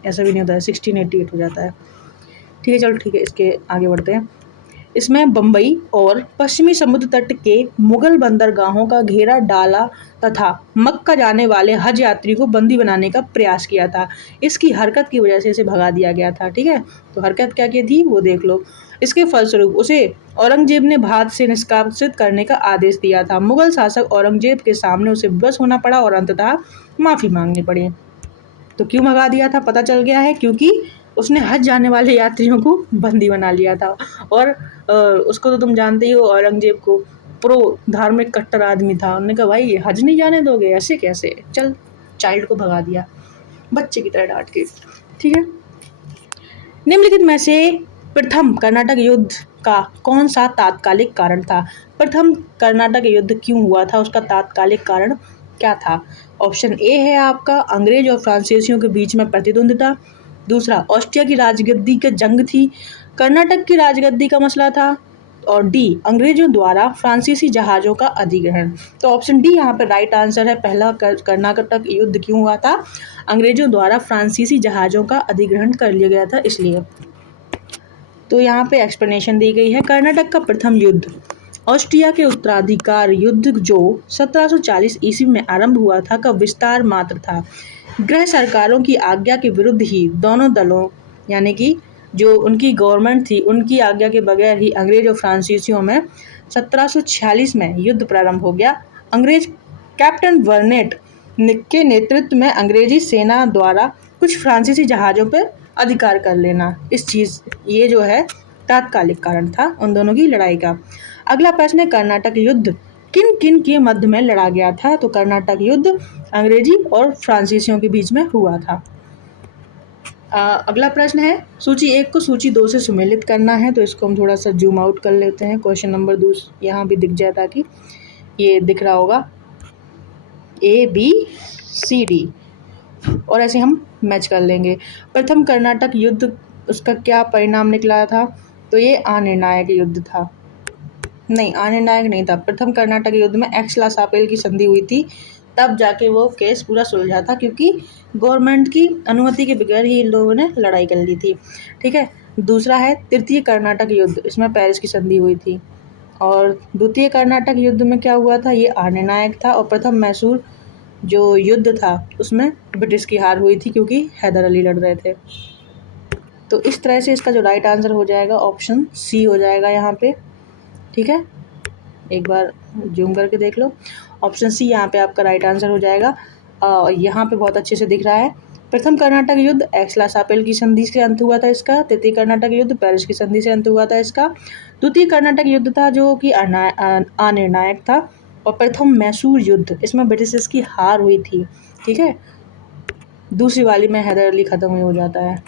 ऐसा भी नहीं होता है, 1688 हो जाता है। ठीक है, चलो ठीक है, इसके आगे बढ़ते हैं। इसमें बम्बई और पश्चिमी समुद्र तट के मुगल बंदरगाहों का घेरा डाला तथा मक्का जाने वाले हज यात्री को बंदी बनाने का प्रयास किया था। इसकी हरकत की वजह से इसे भगा दिया गया था। ठीक है, तो हरकत क्या की थी वो देख लो। इसके फलस्वरूप उसे औरंगजेब ने भारत से निष्कासित करने का आदेश दिया था। मुगल शासक औरंगजेब के सामने उसे विवश होना पड़ा और अंततः माफी मांगनी पड़ी। तो क्यों भगा दिया था पता चल गया है, क्योंकि उसने हज जाने वाले यात्रियों को बंदी बना लिया था। और उसको तो तुम जानते ही हो, औरंगजेब को प्रो धार्मिक कट्टर आदमी था। उन्होंने कहा भाई हज नहीं जाने दोगे, ऐसे कैसे, चल चाइल्ड को भगा दिया बच्चे की तरह डांट के। ठीक है, निम्नलिखित में से प्रथम कर्नाटक युद्ध का कौन सा तात्कालिक कारण था? प्रथम कर्नाटक युद्ध क्यों हुआ था, उसका तात्कालिक कारण क्या था? ऑप्शन ए है आपका अंग्रेज और फ्रांसीसियों के बीच में प्रतिद्वंदिता। दूसरा, ऑस्ट्रिया की राजगद्दी की जंग थी। कर्नाटक की राजगद्दी का मसला था। और डी, अंग्रेजों द्वारा फ्रांसीसी जहाज़ों का अधिग्रहण। तो ऑप्शन डी यहाँ पर राइट आंसर है। पहला कर्नाटक युद्ध क्यों हुआ था? अंग्रेजों द्वारा फ्रांसीसी जहाज़ों का अधिग्रहण कर लिया गया था, इसलिए। तो यहाँ पे एक्सप्लेनेशन दी गई है। कर्नाटक का प्रथम युद्ध ऑस्ट्रिया के उत्तराधिकार युद्ध जो 1740 ईस्वी में आरंभ हुआ था का विस्तार मात्र था। गृह सरकारों की आज्ञा के विरुद्ध ही दोनों दलों, यानी कि जो उनकी गवर्नमेंट थी, उनकी आज्ञा के बगैर ही अंग्रेज और फ्रांसीसियों में 1746 में युद्ध प्रारंभ हो गया। अंग्रेज कैप्टन वर्नेट के नेतृत्व में अंग्रेजी सेना द्वारा कुछ फ्रांसीसी जहाज़ों पर अधिकार कर लेना, इस चीज़ ये जो है तात्कालिक कारण था उन दोनों की लड़ाई का। अगला प्रश्न है, कर्नाटक युद्ध किन किन के मध्य में लड़ा गया था? तो कर्नाटक युद्ध अंग्रेजी और फ्रांसीसियों के बीच में हुआ था। अगला प्रश्न है, सूची 1 को सूची 2 से सुमेलित करना है। तो इसको हम थोड़ा सा जूम आउट कर लेते हैं। क्वेश्चन नंबर 2 यहाँ भी दिख जाए, ताकि ये दिख रहा होगा ABCD, और ऐसे हम मैच कर लेंगे। प्रथम कर्नाटक युद्ध, उसका क्या परिणाम निकला था? तो ये अनिर्णायक युद्ध था। नहीं, अनिर्णायक नहीं था। प्रथम कर्नाटक युद्ध में एक्स-ला-सापेल की संधि हुई थी, तब जाके वो केस पूरा सुलझा था, क्योंकि गवर्नमेंट की अनुमति के बगैर ही इन लोगों ने लड़ाई कर ली थी। ठीक है, दूसरा है तृतीय कर्नाटक युद्ध, इसमें पेरिस की संधि हुई थी। और द्वितीय कर्नाटक युद्ध में क्या हुआ था? ये अनिर्णायक था। और प्रथम मैसूर जो युद्ध था उसमें ब्रिटिश की हार हुई थी, क्योंकि हैदर अली लड़ रहे थे। तो इस तरह से इसका जो राइट आंसर हो जाएगा ऑप्शन सी हो जाएगा यहाँ पे। ठीक है, एक बार जूम करके देख लो, ऑप्शन सी यहाँ पे आपका राइट आंसर हो जाएगा। यहाँ पे बहुत अच्छे से दिख रहा है। प्रथम कर्नाटक युद्ध एक्स-ला-सापेल की संधि से अंत हुआ था इसका। तृतीय कर्नाटक युद्ध पेरिस की संधि से अंत हुआ था इसका। द्वितीय कर्नाटक युद्ध था जो कि अनिर्णायक था। और प्रथम मैसूर युद्ध, इसमें ब्रिटिश की हार हुई थी। ठीक है, दूसरी वाली में हैदर अली ख़त्म हो जाता है।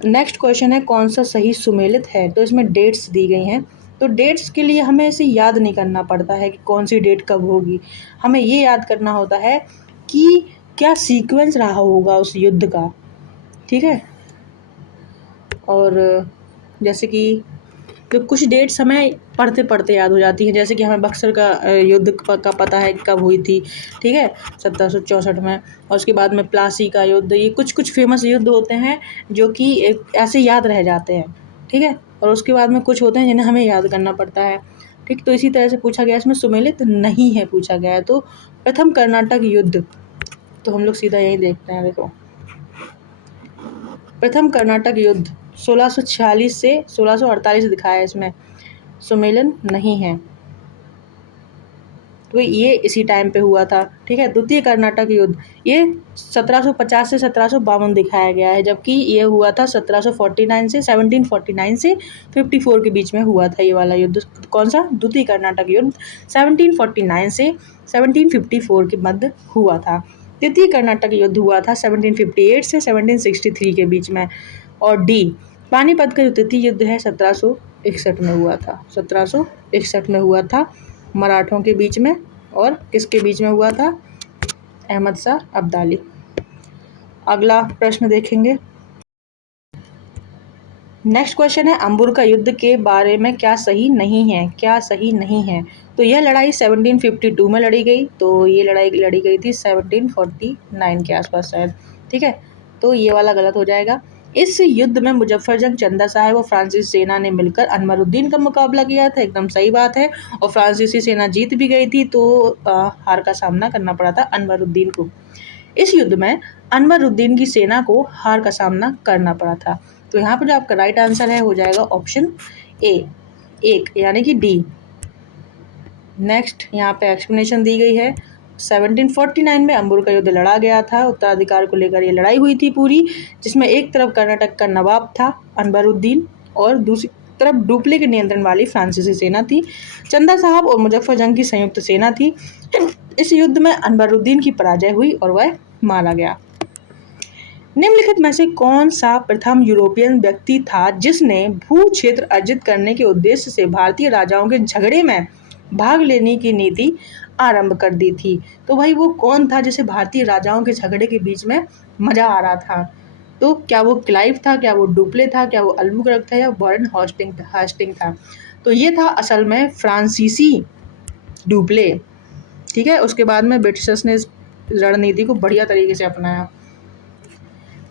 नेक्स्ट क्वेश्चन है, कौन सा सही सुमेलित है? तो इसमें डेट्स दी गई हैं। तो डेट्स के लिए हमें इसे याद नहीं करना पड़ता है कि कौन सी डेट कब होगी। हमें ये याद करना होता है कि क्या सीक्वेंस रहा होगा उस युद्ध का। ठीक है, और जैसे कि तो कुछ डेट्स हमें पढ़ते पढ़ते याद हो जाती हैं। जैसे कि हमें बक्सर का युद्ध का पता है कब हुई थी। ठीक है, 1764 में। और उसके बाद में प्लासी का युद्ध, ये कुछ कुछ फेमस युद्ध होते हैं जो कि ऐसे याद रह जाते हैं। ठीक है, और उसके बाद में कुछ होते हैं जिन्हें हमें याद करना पड़ता है। ठीक, तो इसी तरह से पूछा गया इसमें सुमेलित नहीं है पूछा गया है। तो प्रथम कर्नाटक युद्ध, तो हम लोग सीधा यही देखते हैं। देखो, प्रथम कर्नाटक युद्ध 1646 से 1648 दिखाया है इसमें, सुमेलन नहीं है, तो ये इसी टाइम पे हुआ था। ठीक है, द्वितीय कर्नाटक युद्ध ये 1750 से 1752 दिखाया गया है, जबकि ये हुआ था 1749 से 54 के बीच में हुआ था ये वाला युद्ध। कौन सा? द्वितीय कर्नाटक युद्ध 1749 से 1754 के मध्य हुआ था। तृतीय कर्नाटक युद्ध हुआ था 1758 से 1763 के बीच में। और डी, पानीपत का जो तृतीय युद्ध है 1761 में हुआ था, 1761 में हुआ था, मराठों के बीच में। और किसके बीच में हुआ था? अहमद शाह अब्दाली। अगला प्रश्न देखेंगे। नेक्स्ट क्वेश्चन है, अंबुर का युद्ध के बारे में क्या सही नहीं है? क्या सही नहीं है? तो यह लड़ाई 1752 में लड़ी गई, तो ये लड़ाई लड़ी गई थी 1749 के आसपास शायद। ठीक है, तो ये वाला गलत हो जाएगा। इस युद्ध में मुजफ्फरजंग, चंदा साहब और फ्रांसीसी सेना ने मिलकर अनवरुद्दीन का मुकाबला किया था, एकदम सही बात है। और फ्रांसीसी सेना जीत भी गई थी, तो हार का सामना करना पड़ा था अनवरुद्दीन को। इस युद्ध में अनवरुद्दीन की सेना को हार का सामना करना पड़ा था। तो यहाँ पर जो आपका राइट आंसर है हो जाएगा ऑप्शन ए, 1, यानी कि डी। नेक्स्ट यहाँ पे एक्सप्लेनेशन दी गई है। 1749 में अंबुर का युद्ध लड़ा गया था, उत्तराधिकार को लेकर ये लड़ाई हुई थी पूरी, जिसमें एक तरफ कर्नाटक का नवाब था अनवरुद्दीन और दूसरी तरफ डुप्ले के नियंत्रण वाली फ्रांसीसी सेना थी। चंदा साहब और मुजफ्फरजंग की संयुक्त सेना थी। इस युद्ध में अनवरुद्दीन की पराजय हुई और वह मारा गया। निम्नलिखित में से कौन सा प्रथम यूरोपियन व्यक्ति था जिसने भू क्षेत्र अर्जित करने के उद्देश्य से भारतीय राजाओं के झगड़े में भाग लेने की नीति आरंभ कर दी थी? तो भाई वो कौन था जिसे भारतीय राजाओं के झगड़े के बीच में मजा आ रहा था? तो क्या वो क्लाइव था, क्या वो डुप्ले था, क्या वो अल्बुकर्क था, या वॉरेन हास्टिंग था? तो ये था असल में फ्रांसीसी डुप्ले। ठीक है, उसके बाद में ब्रिटिशर्स ने इस रणनीति को बढ़िया तरीके से अपनाया।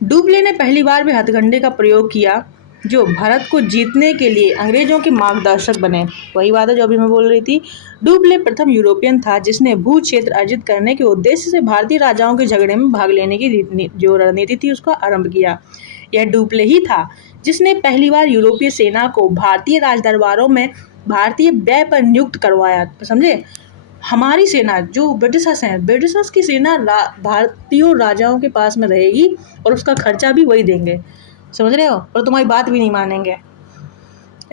डुप्ले ने पहली बार भी हथकंडे का प्रयोग किया, जो भारत को जीतने के लिए अंग्रेजों के मार्गदर्शक बने। वही बात है जो अभी मैं बोल रही थी। डुप्ले प्रथम यूरोपियन था जिसने भू क्षेत्र अर्जित करने के उद्देश्य से भारतीय राजाओं के झगड़े में भाग लेने की जो रणनीति थी उसका आरंभ किया। यह डुप्ले ही था जिसने पहली बार यूरोपीय सेना को भारतीय राजदरबारों में भारतीय व्यय पर नियुक्त करवाया। समझे? हमारी सेना जो ब्रिटिशर्स हैं, ब्रिटिशर्स की सेना भारतीय राजाओं के पास में रहेगी और उसका खर्चा भी वही देंगे। समझ रहे हो? और तुम्हारी बात भी नहीं मानेंगे।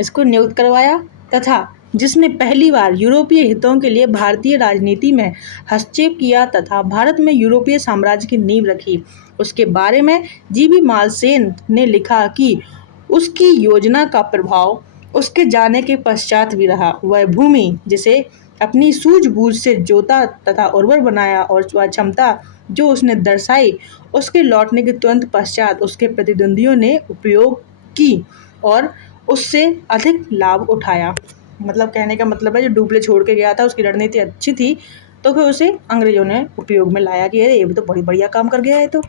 इसको नियुक्त करवाया, तथा जिसने पहली बार यूरोपीय हितों के लिए भारतीय राजनीति में हस्तक्षेप किया तथा भारत में यूरोपीय साम्राज्य की नींव रखी। उसके बारे में जीबी मालसेन ने लिखा कि उसकी योजना का प्रभाव उसके जाने के पश्चात भी रहा। वह भूमि जिसे अपनी सूझबूझ से जोता तथा उर्वर बनाया और वह क्षमता जो उसने दर्शाई, उसके लौटने के तुरंत पश्चात उसके प्रतिद्वंदियों ने उपयोग की और उससे अधिक लाभ उठाया। मतलब कहने का मतलब है जो डुप्ले छोड़ के गया था उसकी रणनीति अच्छी थी, तो फिर उसे अंग्रेजों ने उपयोग में लाया कि अरे ये भी तो बड़ी बढ़िया काम कर गया है। तो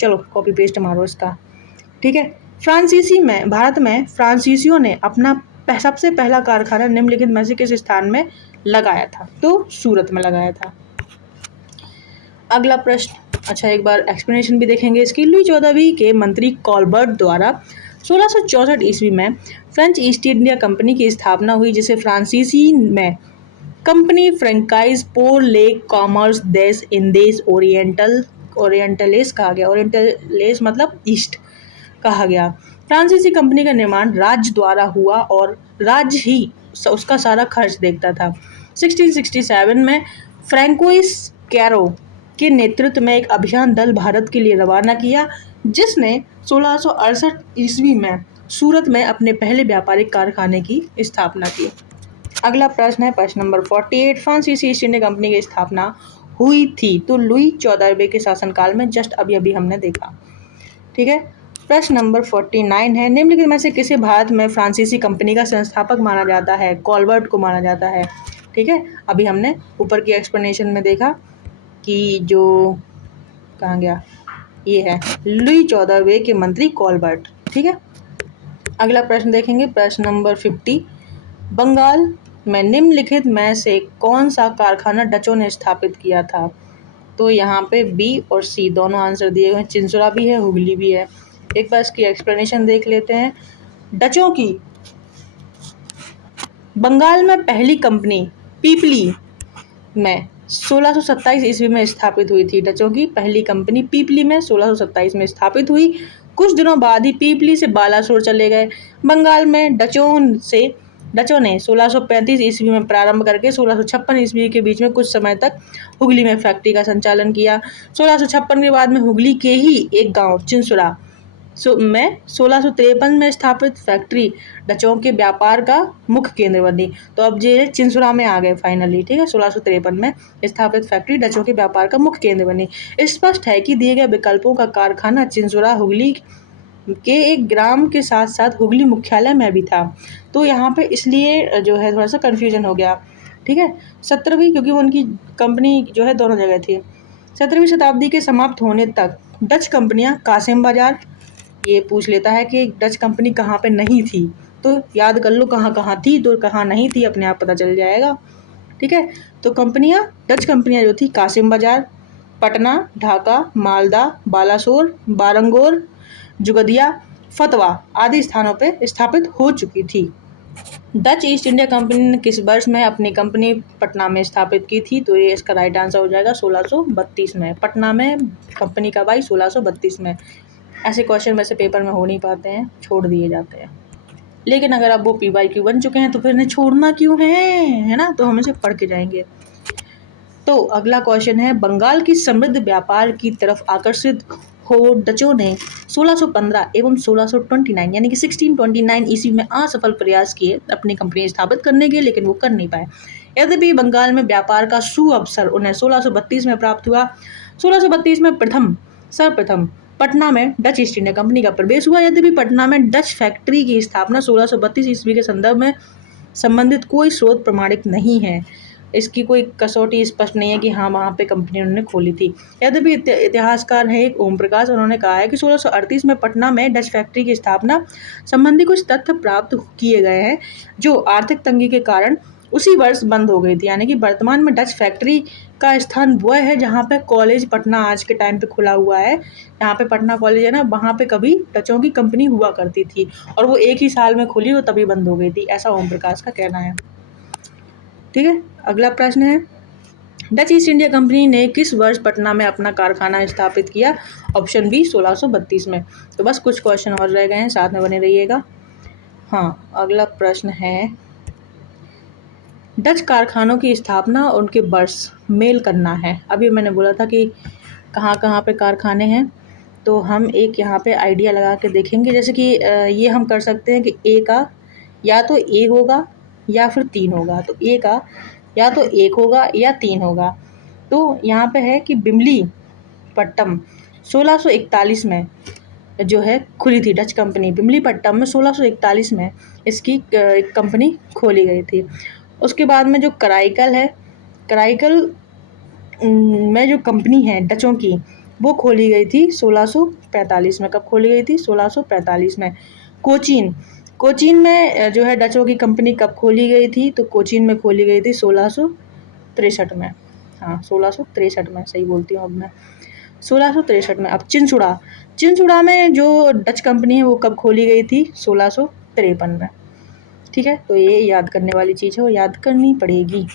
चलो कॉपी पेस्ट मारो इसका। ठीक है, भारत में फ्रांसीसियों ने अपना सबसे पहला कारखाना निम्नलिखित में से किस स्थान में लगाया था? तो सूरत में लगाया था। अगला प्रश्न, अच्छा एक बार एक्सप्लेनेशन भी देखेंगे इसकी। लुई 14वीं के मंत्री कॉलबर्ट द्वारा 1664 ईस्वी में फ्रेंच ईस्ट इंडिया कंपनी की स्थापना हुई, जिसे फ्रांसीसी में कंपनी फ्रेंकाइज पोर लेक कॉमर्स देश इंदेश ओरिएंटलेस कहा गया। ओरिएंटलेस मतलब ईस्ट कहा गया। फ्रांसीसी कंपनी का निर्माण राज्य द्वारा हुआ और राज्य ही उसका सारा खर्च देखता था। 1667 में फ्रैंकोइस कैरो के नेतृत्व में एक अभियान दल भारत के लिए रवाना किया, जिसने 1668 ईस्वी में सूरत में अपने पहले व्यापारिक कारखाने की स्थापना की। अगला प्रश्न है प्रश्न नंबर 48। फ्रांसीसी ईस्ट इंडिया कंपनी की स्थापना हुई थी? तो लुई 14वें के शासनकाल में, जस्ट अभी हमने देखा। ठीक है, प्रश्न नंबर 49 है, निम्नलिखित में से किसे भारत में फ्रांसीसी कंपनी का संस्थापक माना जाता है? कॉलबर्ट को माना जाता है। ठीक है, अभी हमने ऊपर की एक्सप्लेनेशन में देखा कि जो कहाँ गया, ये है लुई 14वें के मंत्री कॉलबर्ट। ठीक है, अगला प्रश्न देखेंगे प्रश्न नंबर 50। बंगाल में निम्नलिखित में से कौन सा कारखाना डचों ने स्थापित किया था? तो यहाँ पे बी और सी दोनों आंसर दिए हुए हैं। चिंसुरा भी है, हुगली भी है। एक बार इसकी एक्सप्लेनेशन देख लेते हैं। डचों की बंगाल में पहली कंपनी पीपली में 1627 ईस्वी में स्थापित हुई थी। डचों की पहली कंपनी पीपली में 1627 में स्थापित हुई। कुछ दिनों बाद ही पीपली से बालासोर चले गए। बंगाल में डचों ने 1635 ईस्वी में प्रारंभ करके 1656 ईस्वी के बीच में कुछ समय तक हुगली में फैक्ट्री का संचालन किया। 1656 के बाद में हुगली के ही एक गांव चिंसुरा में 1653 में स्थापित फैक्ट्री डचों के व्यापार का मुख्य केंद्र बनी। तो अब ये चिंसुरा में आ गए फाइनली, ठीक है। 1653 में स्थापित फैक्ट्री डचों के व्यापार का मुख्य केंद्र बनी। स्पष्ट है कि दिए गए विकल्पों का कारखाना चिंसुरा हुगली के एक ग्राम के साथ साथ हुगली मुख्यालय में भी था। तो यहाँ पे इसलिए जो है थोड़ा सा कन्फ्यूजन हो गया, ठीक है। 17वीं, क्योंकि उनकी कंपनी जो है दोनों जगह थी। 17वीं शताब्दी के समाप्त होने तक डच कंपनियां कासिम बाजार, ये पूछ लेता है कि डच कंपनी कहाँ पे नहीं थी, तो याद कर लो कहाँ कहाँ थी, तो कहाँ नहीं थी अपने आप पता चल जाएगा, ठीक है। तो डच कंपनियां जो थी कासिम बाजार, पटना, ढाका, मालदा, बालासोर, बारंगोर, जुगदिया, फतवा आदि स्थानों पे स्थापित हो चुकी थी। डच ईस्ट इंडिया कंपनी ने किस वर्ष में अपनी कंपनी पटना में स्थापित की थी? तो ये इसका राइट आंसर हो जाएगा 1632 में। पटना में कंपनी कब आई? 1632 में। ऐसे क्वेश्चन वैसे पेपर में हो नहीं पाते हैं, छोड़ दिए जाते हैं। लेकिन अगर अब वो PYQ बन चुके हैं तो फिर इन्हें छोड़ना क्यों है ना? तो हम इसे पढ़ के जाएंगे। तो अगला क्वेश्चन है, बंगाल की समृद्ध व्यापार की तरफ आकर्षित हो डचों ने 1615 एवं 1629 यानी कि 1629 ईस्वी में असफल प्रयास किए अपनी कंपनी स्थापित करने के, लेकिन वो कर नहीं पाए। यद्यपि बंगाल में व्यापार का सुअवसर उन्हें 1632 में प्राप्त हुआ। 1632 में सर्वप्रथम पटना में डच ईस्ट इंडिया कंपनी का प्रवेश हुआ। यद्यपि पटना में डच फैक्ट्री की स्थापना 1632 ईस्वी के संदर्भ में संबंधित कोई स्रोत प्रमाणित नहीं है। इसकी कोई कसौटी स्पष्ट नहीं है कि हाँ वहाँ पे कंपनी उन्होंने खोली थी। यद्यपि इतिहासकार है एक ओम प्रकाश, उन्होंने कहा है कि 1638 में पटना में डच फैक्ट्री की स्थापना संबंधी कुछ तथ्य प्राप्त किए गए हैं जो आर्थिक तंगी के कारण उसी वर्ष बंद हो गई थी। यानी कि वर्तमान में डच फैक्ट्री का स्थान वह है जहाँ पे कॉलेज पटना आज के टाइम पे खुला हुआ है। यहाँ पे पटना कॉलेज है ना, वहाँ पे कभी डचों की कंपनी हुआ करती थी और वो एक ही साल में खुली, वो तभी बंद हो गई थी, ऐसा ओम प्रकाश का कहना है, ठीक है। अगला प्रश्न है, डच ईस्ट इंडिया कंपनी ने किस वर्ष पटना में अपना कारखाना स्थापित किया? ऑप्शन बी 1632 में। तो बस कुछ क्वेश्चन और रह गए हैं, साथ में बने रहिएगा। हाँ, अगला प्रश्न है, डच कारखानों की स्थापना और उनके वर्ष मेल करना है। अभी मैंने बोला था कि कहाँ कहाँ पे कारखाने हैं, तो हम एक यहाँ पे आइडिया लगा के देखेंगे। जैसे कि ये हम कर सकते हैं कि ए का या तो ए होगा या फिर 3 होगा। तो ए का या तो 1 होगा या 3 होगा। तो यहाँ पे है कि बिमली पट्टम 1641 में जो है खुली थी डच कंपनी। बिमली पट्टम में 1641 में इसकी कंपनी खोली गई थी। उसके बाद में जो कराईकल में जो कंपनी है डचों की, वो खोली गई थी 1645 में। कब खोली गई थी? 1645 में। कोचीन में जो है डचों की कंपनी कब खोली गई थी? तो कोचीन में खोली गई थी 1663 में। हाँ, 1663 में, सही बोलती हूँ अब मैं, 1663 में। अब चिंसुड़ा में जो डच कंपनी है वो कब खोली गई थी? 1653 में, ठीक है। तो ये याद करने वाली चीज़ है, वो याद करनी पड़ेगी,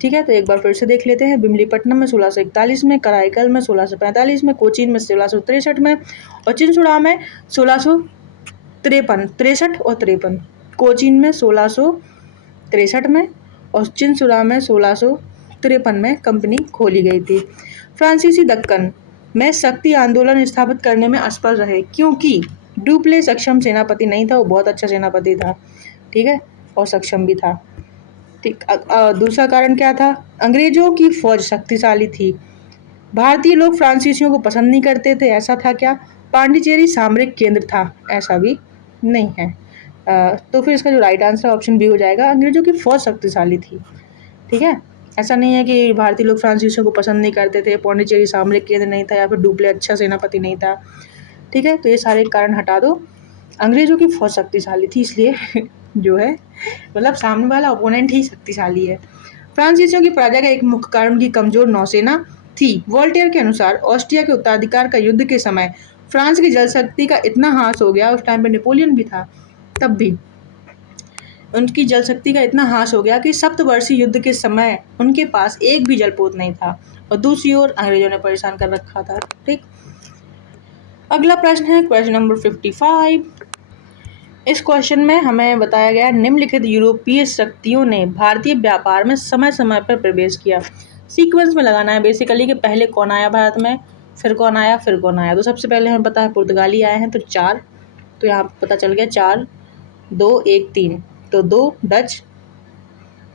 ठीक है। तो एक बार फिर से देख लेते हैं। बिमलीपट्टनम में 1641 में, कराईकल में 1645 में, कोचीन में 1663 में और चिंसुड़ा में 63 और 53। कोचीन में 1663 में और चिंसुड़ा में 1653 में कंपनी खोली गई थी। फ्रांसीसी दक्कन में शक्ति आंदोलन स्थापित करने में असफल रहे क्योंकि डुप्ले सक्षम सेनापति नहीं था। वो बहुत अच्छा सेनापति था, ठीक है, और सक्षम भी था, ठीक। दूसरा कारण क्या था? अंग्रेजों की फौज शक्तिशाली थी। भारतीय लोग फ्रांसीसियों को पसंद नहीं करते थे, ऐसा था क्या? पांडिचेरी सामरिक केंद्र था, ऐसा भी नहीं है। तो फिर इसका जो राइट आंसर ऑप्शन बी हो जाएगा, अंग्रेजों की फौज शक्तिशाली थी, ठीक है। ऐसा नहीं है कि भारतीय लोग फ्रांसीसियों को पसंद नहीं करते थे, पांडिचेरी सामरिक केंद्र नहीं था या फिर डुप्ले अच्छा सेनापति नहीं था, ठीक है। तो ये सारे कारण हटा दो, अंग्रेजों की फौज शक्तिशाली थी इसलिए जो है मतलब सामने वाला ओपोनेंट ही शक्तिशाली है। फ्रांसीसियों की पराजय का एक मुख्य कारण उनकी कमजोर नौसेना थी। वोल्टेयर के अनुसार ऑस्ट्रिया के उत्तराधिकार का युद्ध के समय फ्रांस की जलशक्ति का इतना ह्रास हो गया, उस टाइम पे नेपोलियन भी था, तब भी उनकी जलशक्ति का इतना ह्रास हो गया कि सप्तवर्षीय युद्ध के समय उनके पास एक भी जलपोत नहीं था और दूसरी ओर अंग्रेजों ने परेशान कर रखा था। ठीक, अगला प्रश्न है क्वेश्चन नंबर 55। इस क्वेश्चन में हमें बताया गया निम्नलिखित यूरोपीय शक्तियों ने भारतीय व्यापार में समय समय पर प्रवेश किया। सीक्वेंस में लगाना है बेसिकली कि पहले कौन आया भारत में, फिर कौन आया, फिर कौन आया। तो सबसे पहले हमें पता है पुर्तगाली आए हैं, तो 4, तो यहाँ पता चल गया 4, 2, 1, 3, तो 2 डच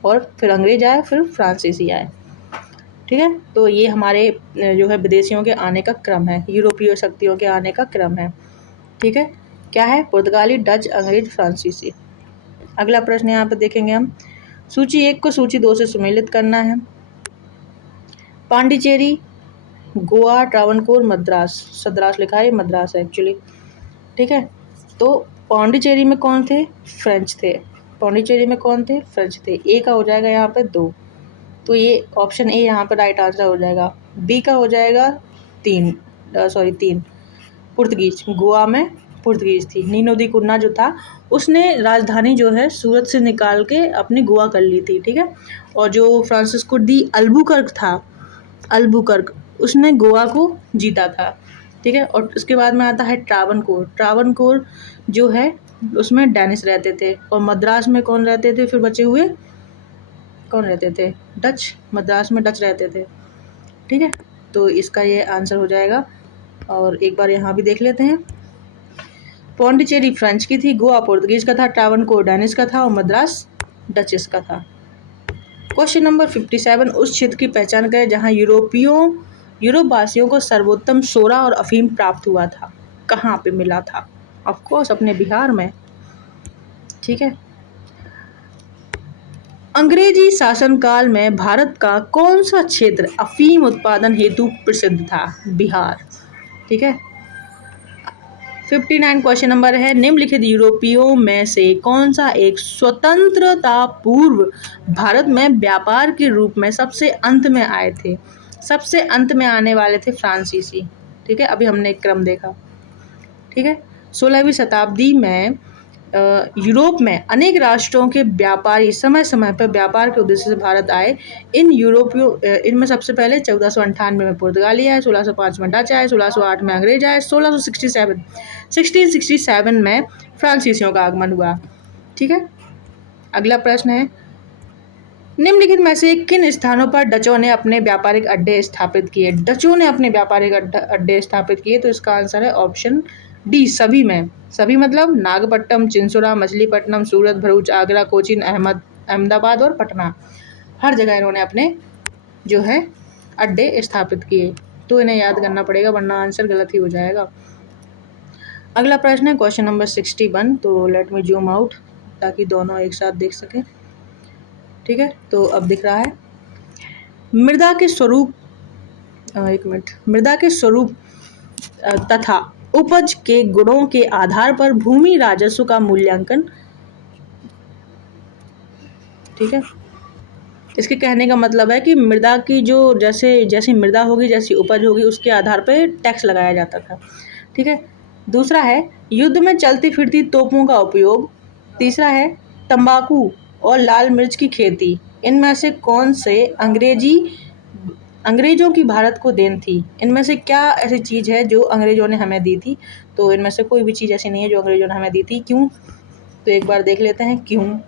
और फिर अंग्रेज आए, फिर फ्रांसीसी आए। ठीक है, तो ये हमारे जो है विदेशियों के आने का क्रम है, यूरोपीय शक्तियों के आने का क्रम है। ठीक है, क्या है? पुर्तगाली, डच, अंग्रेज, फ्रांसीसी। अगला प्रश्न यहाँ पे देखेंगे हम, सूची 1 को सूची 2 से सुमेलित करना है। पांडिचेरी, गोवा, ट्रावनकोर, मद्रास, सद्रास लिखा है, मद्रास है एक्चुअली। ठीक है, तो पांडिचेरी में कौन थे? फ्रेंच थे। पांडिचेरी में कौन थे? फ्रेंच थे। ए का हो जाएगा यहाँ पे 2, तो ये ऑप्शन ए यहाँ पे राइट आंसर हो जाएगा। बी का हो जाएगा 3, पुर्तगीज। गोवा में पुर्तगीज थी। नीनो दी कुन्ना जो था उसने राजधानी जो है सूरत से निकाल के अपनी गोवा कर ली थी। ठीक है, और जो फ्रांसिस्को डी अल्बुकर्क था, अल्बुकर्क, उसने गोवा को जीता था। ठीक है, और उसके बाद में आता है ट्रावनकोर। ट्रावनकोर जो है उसमें डैनिश रहते थे, और मद्रास में कौन रहते थे? फिर बचे हुए कौन रहते थे? डच। मद्रास में डच रहते थे। ठीक है, तो इसका ये आंसर हो जाएगा। और एक बार यहाँ भी देख लेते हैं, पौंडीचेरी फ्रेंच की थी, गोवा पुर्तगीज का था, ट्रावनकोर डैनिश का था और मद्रास डचेस का था। क्वेश्चन नंबर 57, उस क्षेत्र की पहचान करें जहाँ यूरोपवासियों को सर्वोत्तम सोरा और अफीम प्राप्त हुआ था। कहाँ पे मिला था? ऑफ कोर्स अपने बिहार में। ठीक है, अंग्रेजी शासनकाल में भारत का कौन सा क्षेत्र अफीम उत्पादन हेतु प्रसिद्ध था? बिहार। ठीक है, 59 क्वेश्चन नंबर है, निम्नलिखित यूरोपियों में से कौन सा एक स्वतंत्रता पूर्व भारत में व्यापार के रूप में सबसे अंत में आए थे? सबसे अंत में आने वाले थे फ्रांसीसी। ठीक है, अभी हमने एक क्रम देखा। ठीक है, 16वीं शताब्दी में यूरोप में अनेक राष्ट्रों के व्यापारी समय समय पर व्यापार के उद्देश्य से भारत आए। इनमें सबसे पहले 1498 में पुर्तगाली आए, 1605 में डच आए, 1608 में अंग्रेज आए, 1667 में फ्रांसीसियों का आगमन हुआ। ठीक है, अगला प्रश्न है, निम्नलिखित में से किन स्थानों पर डचों ने अपने व्यापारिक अड्डे स्थापित किए? डचों ने अपने व्यापारिक अड्डे स्थापित किए, तो इसका आंसर है ऑप्शन डी, सभी में। सभी मतलब नागपट्टनम, चिंसुरा, मछलीपट्टनम, सूरत, भरूच, आगरा, कोचीन, अहमदाबाद और पटना। हर जगह इन्होंने अपने जो है अड्डे स्थापित किए। तो इन्हें याद करना पड़ेगा वरना आंसर गलत ही हो जाएगा। अगला प्रश्न है क्वेश्चन नंबर 61। तो लेट मी जूम आउट ताकि दोनों एक साथ देख सकें। ठीक है, तो अब दिख रहा है, मृदा के स्वरूप तथा उपज के गुणों के आधार पर भूमि राजस्व का मूल्यांकन। ठीक है, इसके कहने का मतलब है कि मृदा की जो जैसी मृदा होगी, जैसी उपज होगी, उसके आधार पर टैक्स लगाया जाता था। ठीक है, दूसरा है युद्ध में चलती फिरती तोपों का उपयोग। तीसरा है तंबाकू और लाल मिर्च की खेती। इनमें से कौन से अंग्रेजों की भारत को देन थी? इनमें से क्या ऐसी चीज़ है जो अंग्रेजों ने हमें दी थी? तो इनमें से कोई भी चीज़ ऐसी नहीं है जो अंग्रेजों ने हमें दी थी। क्यों? तो एक बार देख लेते हैं क्यों।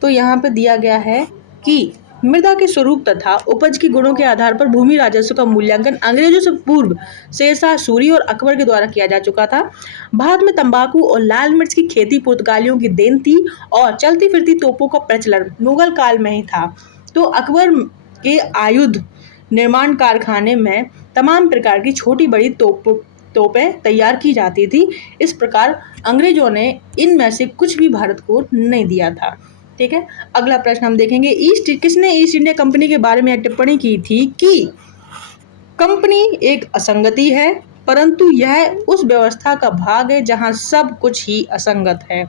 तो यहाँ पे दिया गया है कि मृदा के स्वरूप तथा उपज के गुणों के आधार पर भूमि राजस्व का मूल्यांकन अंग्रेजों से पूर्व शेरशाह सूरी और अकबर के द्वारा किया जा चुका था। भारत में तंबाकू और लाल मिर्च की खेती पुर्तगालियों की देन थी और चलती फिरती तोपों का प्रचलन मुगल काल में ही था। तो अकबर के आयुध निर्माण कारखाने में तमाम प्रकार की छोटी बड़ी तोपें तैयार की जाती थी। इस प्रकार अंग्रेजों ने इनमें से कुछ भी भारत को नहीं दिया था। ठीक है, अगला प्रश्न हम देखेंगे, किसने ईस्ट इंडिया कंपनी के बारे में टिप्पणी की थी कि कंपनी एक असंगति है, परंतु यह उस व्यवस्था का भाग है जहां सब कुछ ही असंगत है।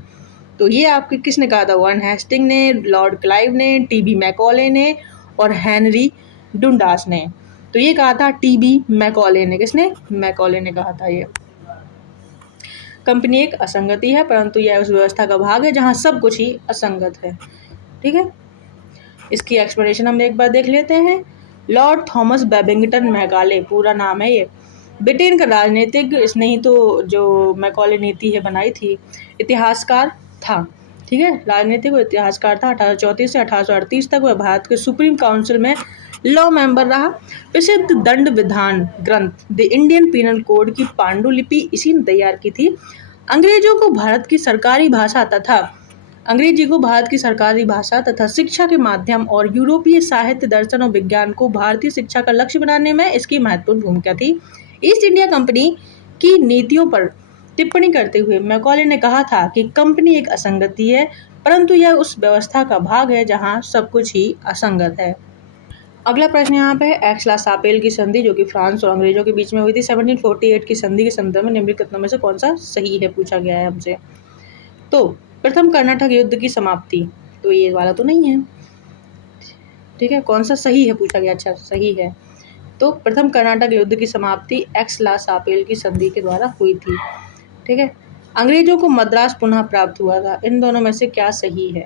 तो ये आपके किसने कहा था? वॉरेन हेस्टिंग ने, लॉर्ड क्लाइव ने, टीबी मैकॉले ने और हेनरी डुंडास ने। तो ये कहा था टीबी मैकॉले ने। किसने? मैकॉले ने कहा था ये। कंपनी एक असंगति है, परंतु यह उस व्यवस्था का भाग है जहाँ सब कुछ ही असंगत है। ठीक है, इसकी एक्सप्लेनेशन हम एक बार देख लेते हैं। लॉर्ड थॉमस बेबिंगटन मैकाले, पूरा नाम है ये, ब्रिटेन का राजनीतिक, इसने ही तो जो मैकॉले नीति है बनाई थी, इतिहासकार था। ठीक है, राजनीतिक और इतिहासकार था। 1834 से 1838 तक वह भारत के सुप्रीम काउंसिल में लॉ मेंबर रहा। प्रसिद्ध दंड विधान ग्रंथ द इंडियन पीनल कोड की पांडुलिपि इसी ने तैयार की थी। अंग्रेजों को भारत की सरकारी भाषा तथा शिक्षा के माध्यम और यूरोपीय साहित्य, दर्शन और विज्ञान को भारतीय शिक्षा का लक्ष्य बनाने में इसकी महत्वपूर्ण भूमिका थी। ईस्ट इंडिया कंपनी की नीतियों पर टिप्पणी करते हुए मैकॉले ने कहा था कि कंपनी एक असंगति है, परंतु यह उस व्यवस्था का भाग है जहां सब कुछ ही असंगत है। अगला प्रश्न यहाँ पे है, एक्स ला सापेल की संधि जो कि फ्रांस और अंग्रेजों के बीच में हुई थी 1748 की संधि के संदर्भ में निम्नलिखित कथनों में से कौन सा सही है, पूछा गया है हमसे। तो प्रथम कर्नाटक युद्ध की समाप्ति, तो ये वाला तो नहीं है। ठीक है, कौन सा सही है पूछा गया। अच्छा, सही है। तो प्रथम कर्नाटक युद्ध की समाप्ति एक्स ला सापेल की संधि के द्वारा हुई थी। ठीक है, अंग्रेजों को मद्रास पुनः प्राप्त हुआ था। इन दोनों में से क्या सही है?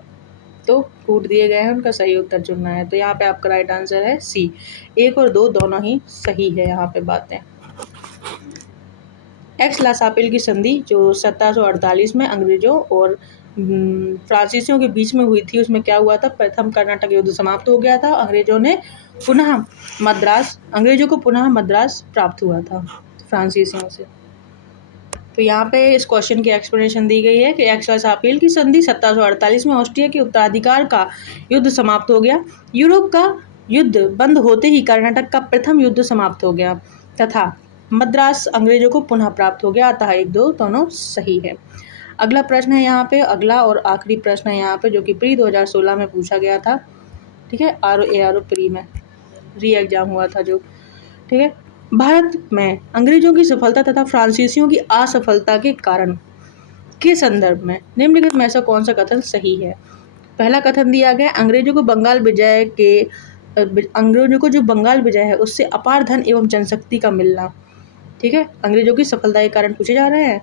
तो छूट दिए गए हैं, उनका सही उत्तर चुनना है। तो यहाँ पे आपका राइट आंसर है सी, 1 और 2 दोनों ही सही है यहाँ पे बातें। एक्स ला सापेल की संधि जो 1748 में अंग्रेजों और फ्रांसीसियों के बीच में हुई थी, उसमें क्या हुआ था? प्रथम कर्नाटक युद्ध समाप्त हो गया था। अंग्रेजों को पुनः मद्रास प्राप्त हुआ था फ्रांसीसियों से। तो यहाँ पे इस क्वेश्चन की एक्सप्लेनेशन दी गई है कि एक्स ला सापेल की संधि 1748 में ऑस्ट्रिया के उत्तराधिकार का युद्ध समाप्त हो गया। यूरोप का युद्ध बंद होते ही कर्नाटक का प्रथम युद्ध समाप्त हो गया तथा मद्रास अंग्रेजों को पुनः प्राप्त हो गया। अतः 1, 2 दोनों सही है। अगला प्रश्न है यहाँ पे, अगला और आखिरी प्रश्न है यहाँ पे, जो कि प्री 2016 में पूछा गया था। ठीक है, ARO प्री में री एग्जाम हुआ था जो। ठीक है, भारत में अंग्रेजों की सफलता तथा फ्रांसीसियों की असफलता के कारण के संदर्भ में निम्नलिखित में से कौन सा कथन सही है? पहला कथन दिया गया, अंग्रेजों को जो बंगाल विजय है उससे अपार धन एवं जनशक्ति का मिलना। ठीक है, अंग्रेजों की सफलता के कारण पूछे जा रहे हैं।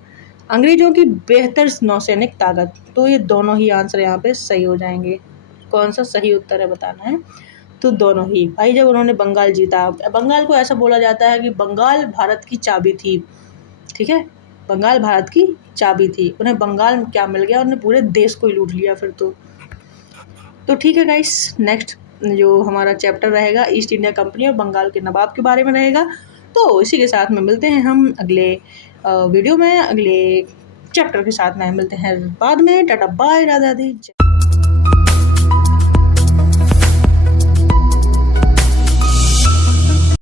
अंग्रेजों की बेहतर नौसैनिक ताकत, तो ये दोनों ही आंसर यहाँ पे सही हो जाएंगे। कौन सा सही उत्तर है बताना है। तो दोनों ही भाई, जब उन्होंने बंगाल जीता, बंगाल को ऐसा बोला जाता है कि बंगाल भारत की चाबी थी। ठीक है, बंगाल भारत की चाबी थी, उन्हें बंगाल क्या मिल गया, उन्हें पूरे देश को ही लूट लिया फिर तो ठीक है गाइस, नेक्स्ट जो हमारा चैप्टर रहेगा ईस्ट इंडिया कंपनी और बंगाल के नवाब के बारे में रहेगा। तो इसी के साथ में मिलते हैं हम अगले वीडियो में, अगले चैप्टर के साथ में मिलते हैं बाद में। Tata bye, Radhe Radhe.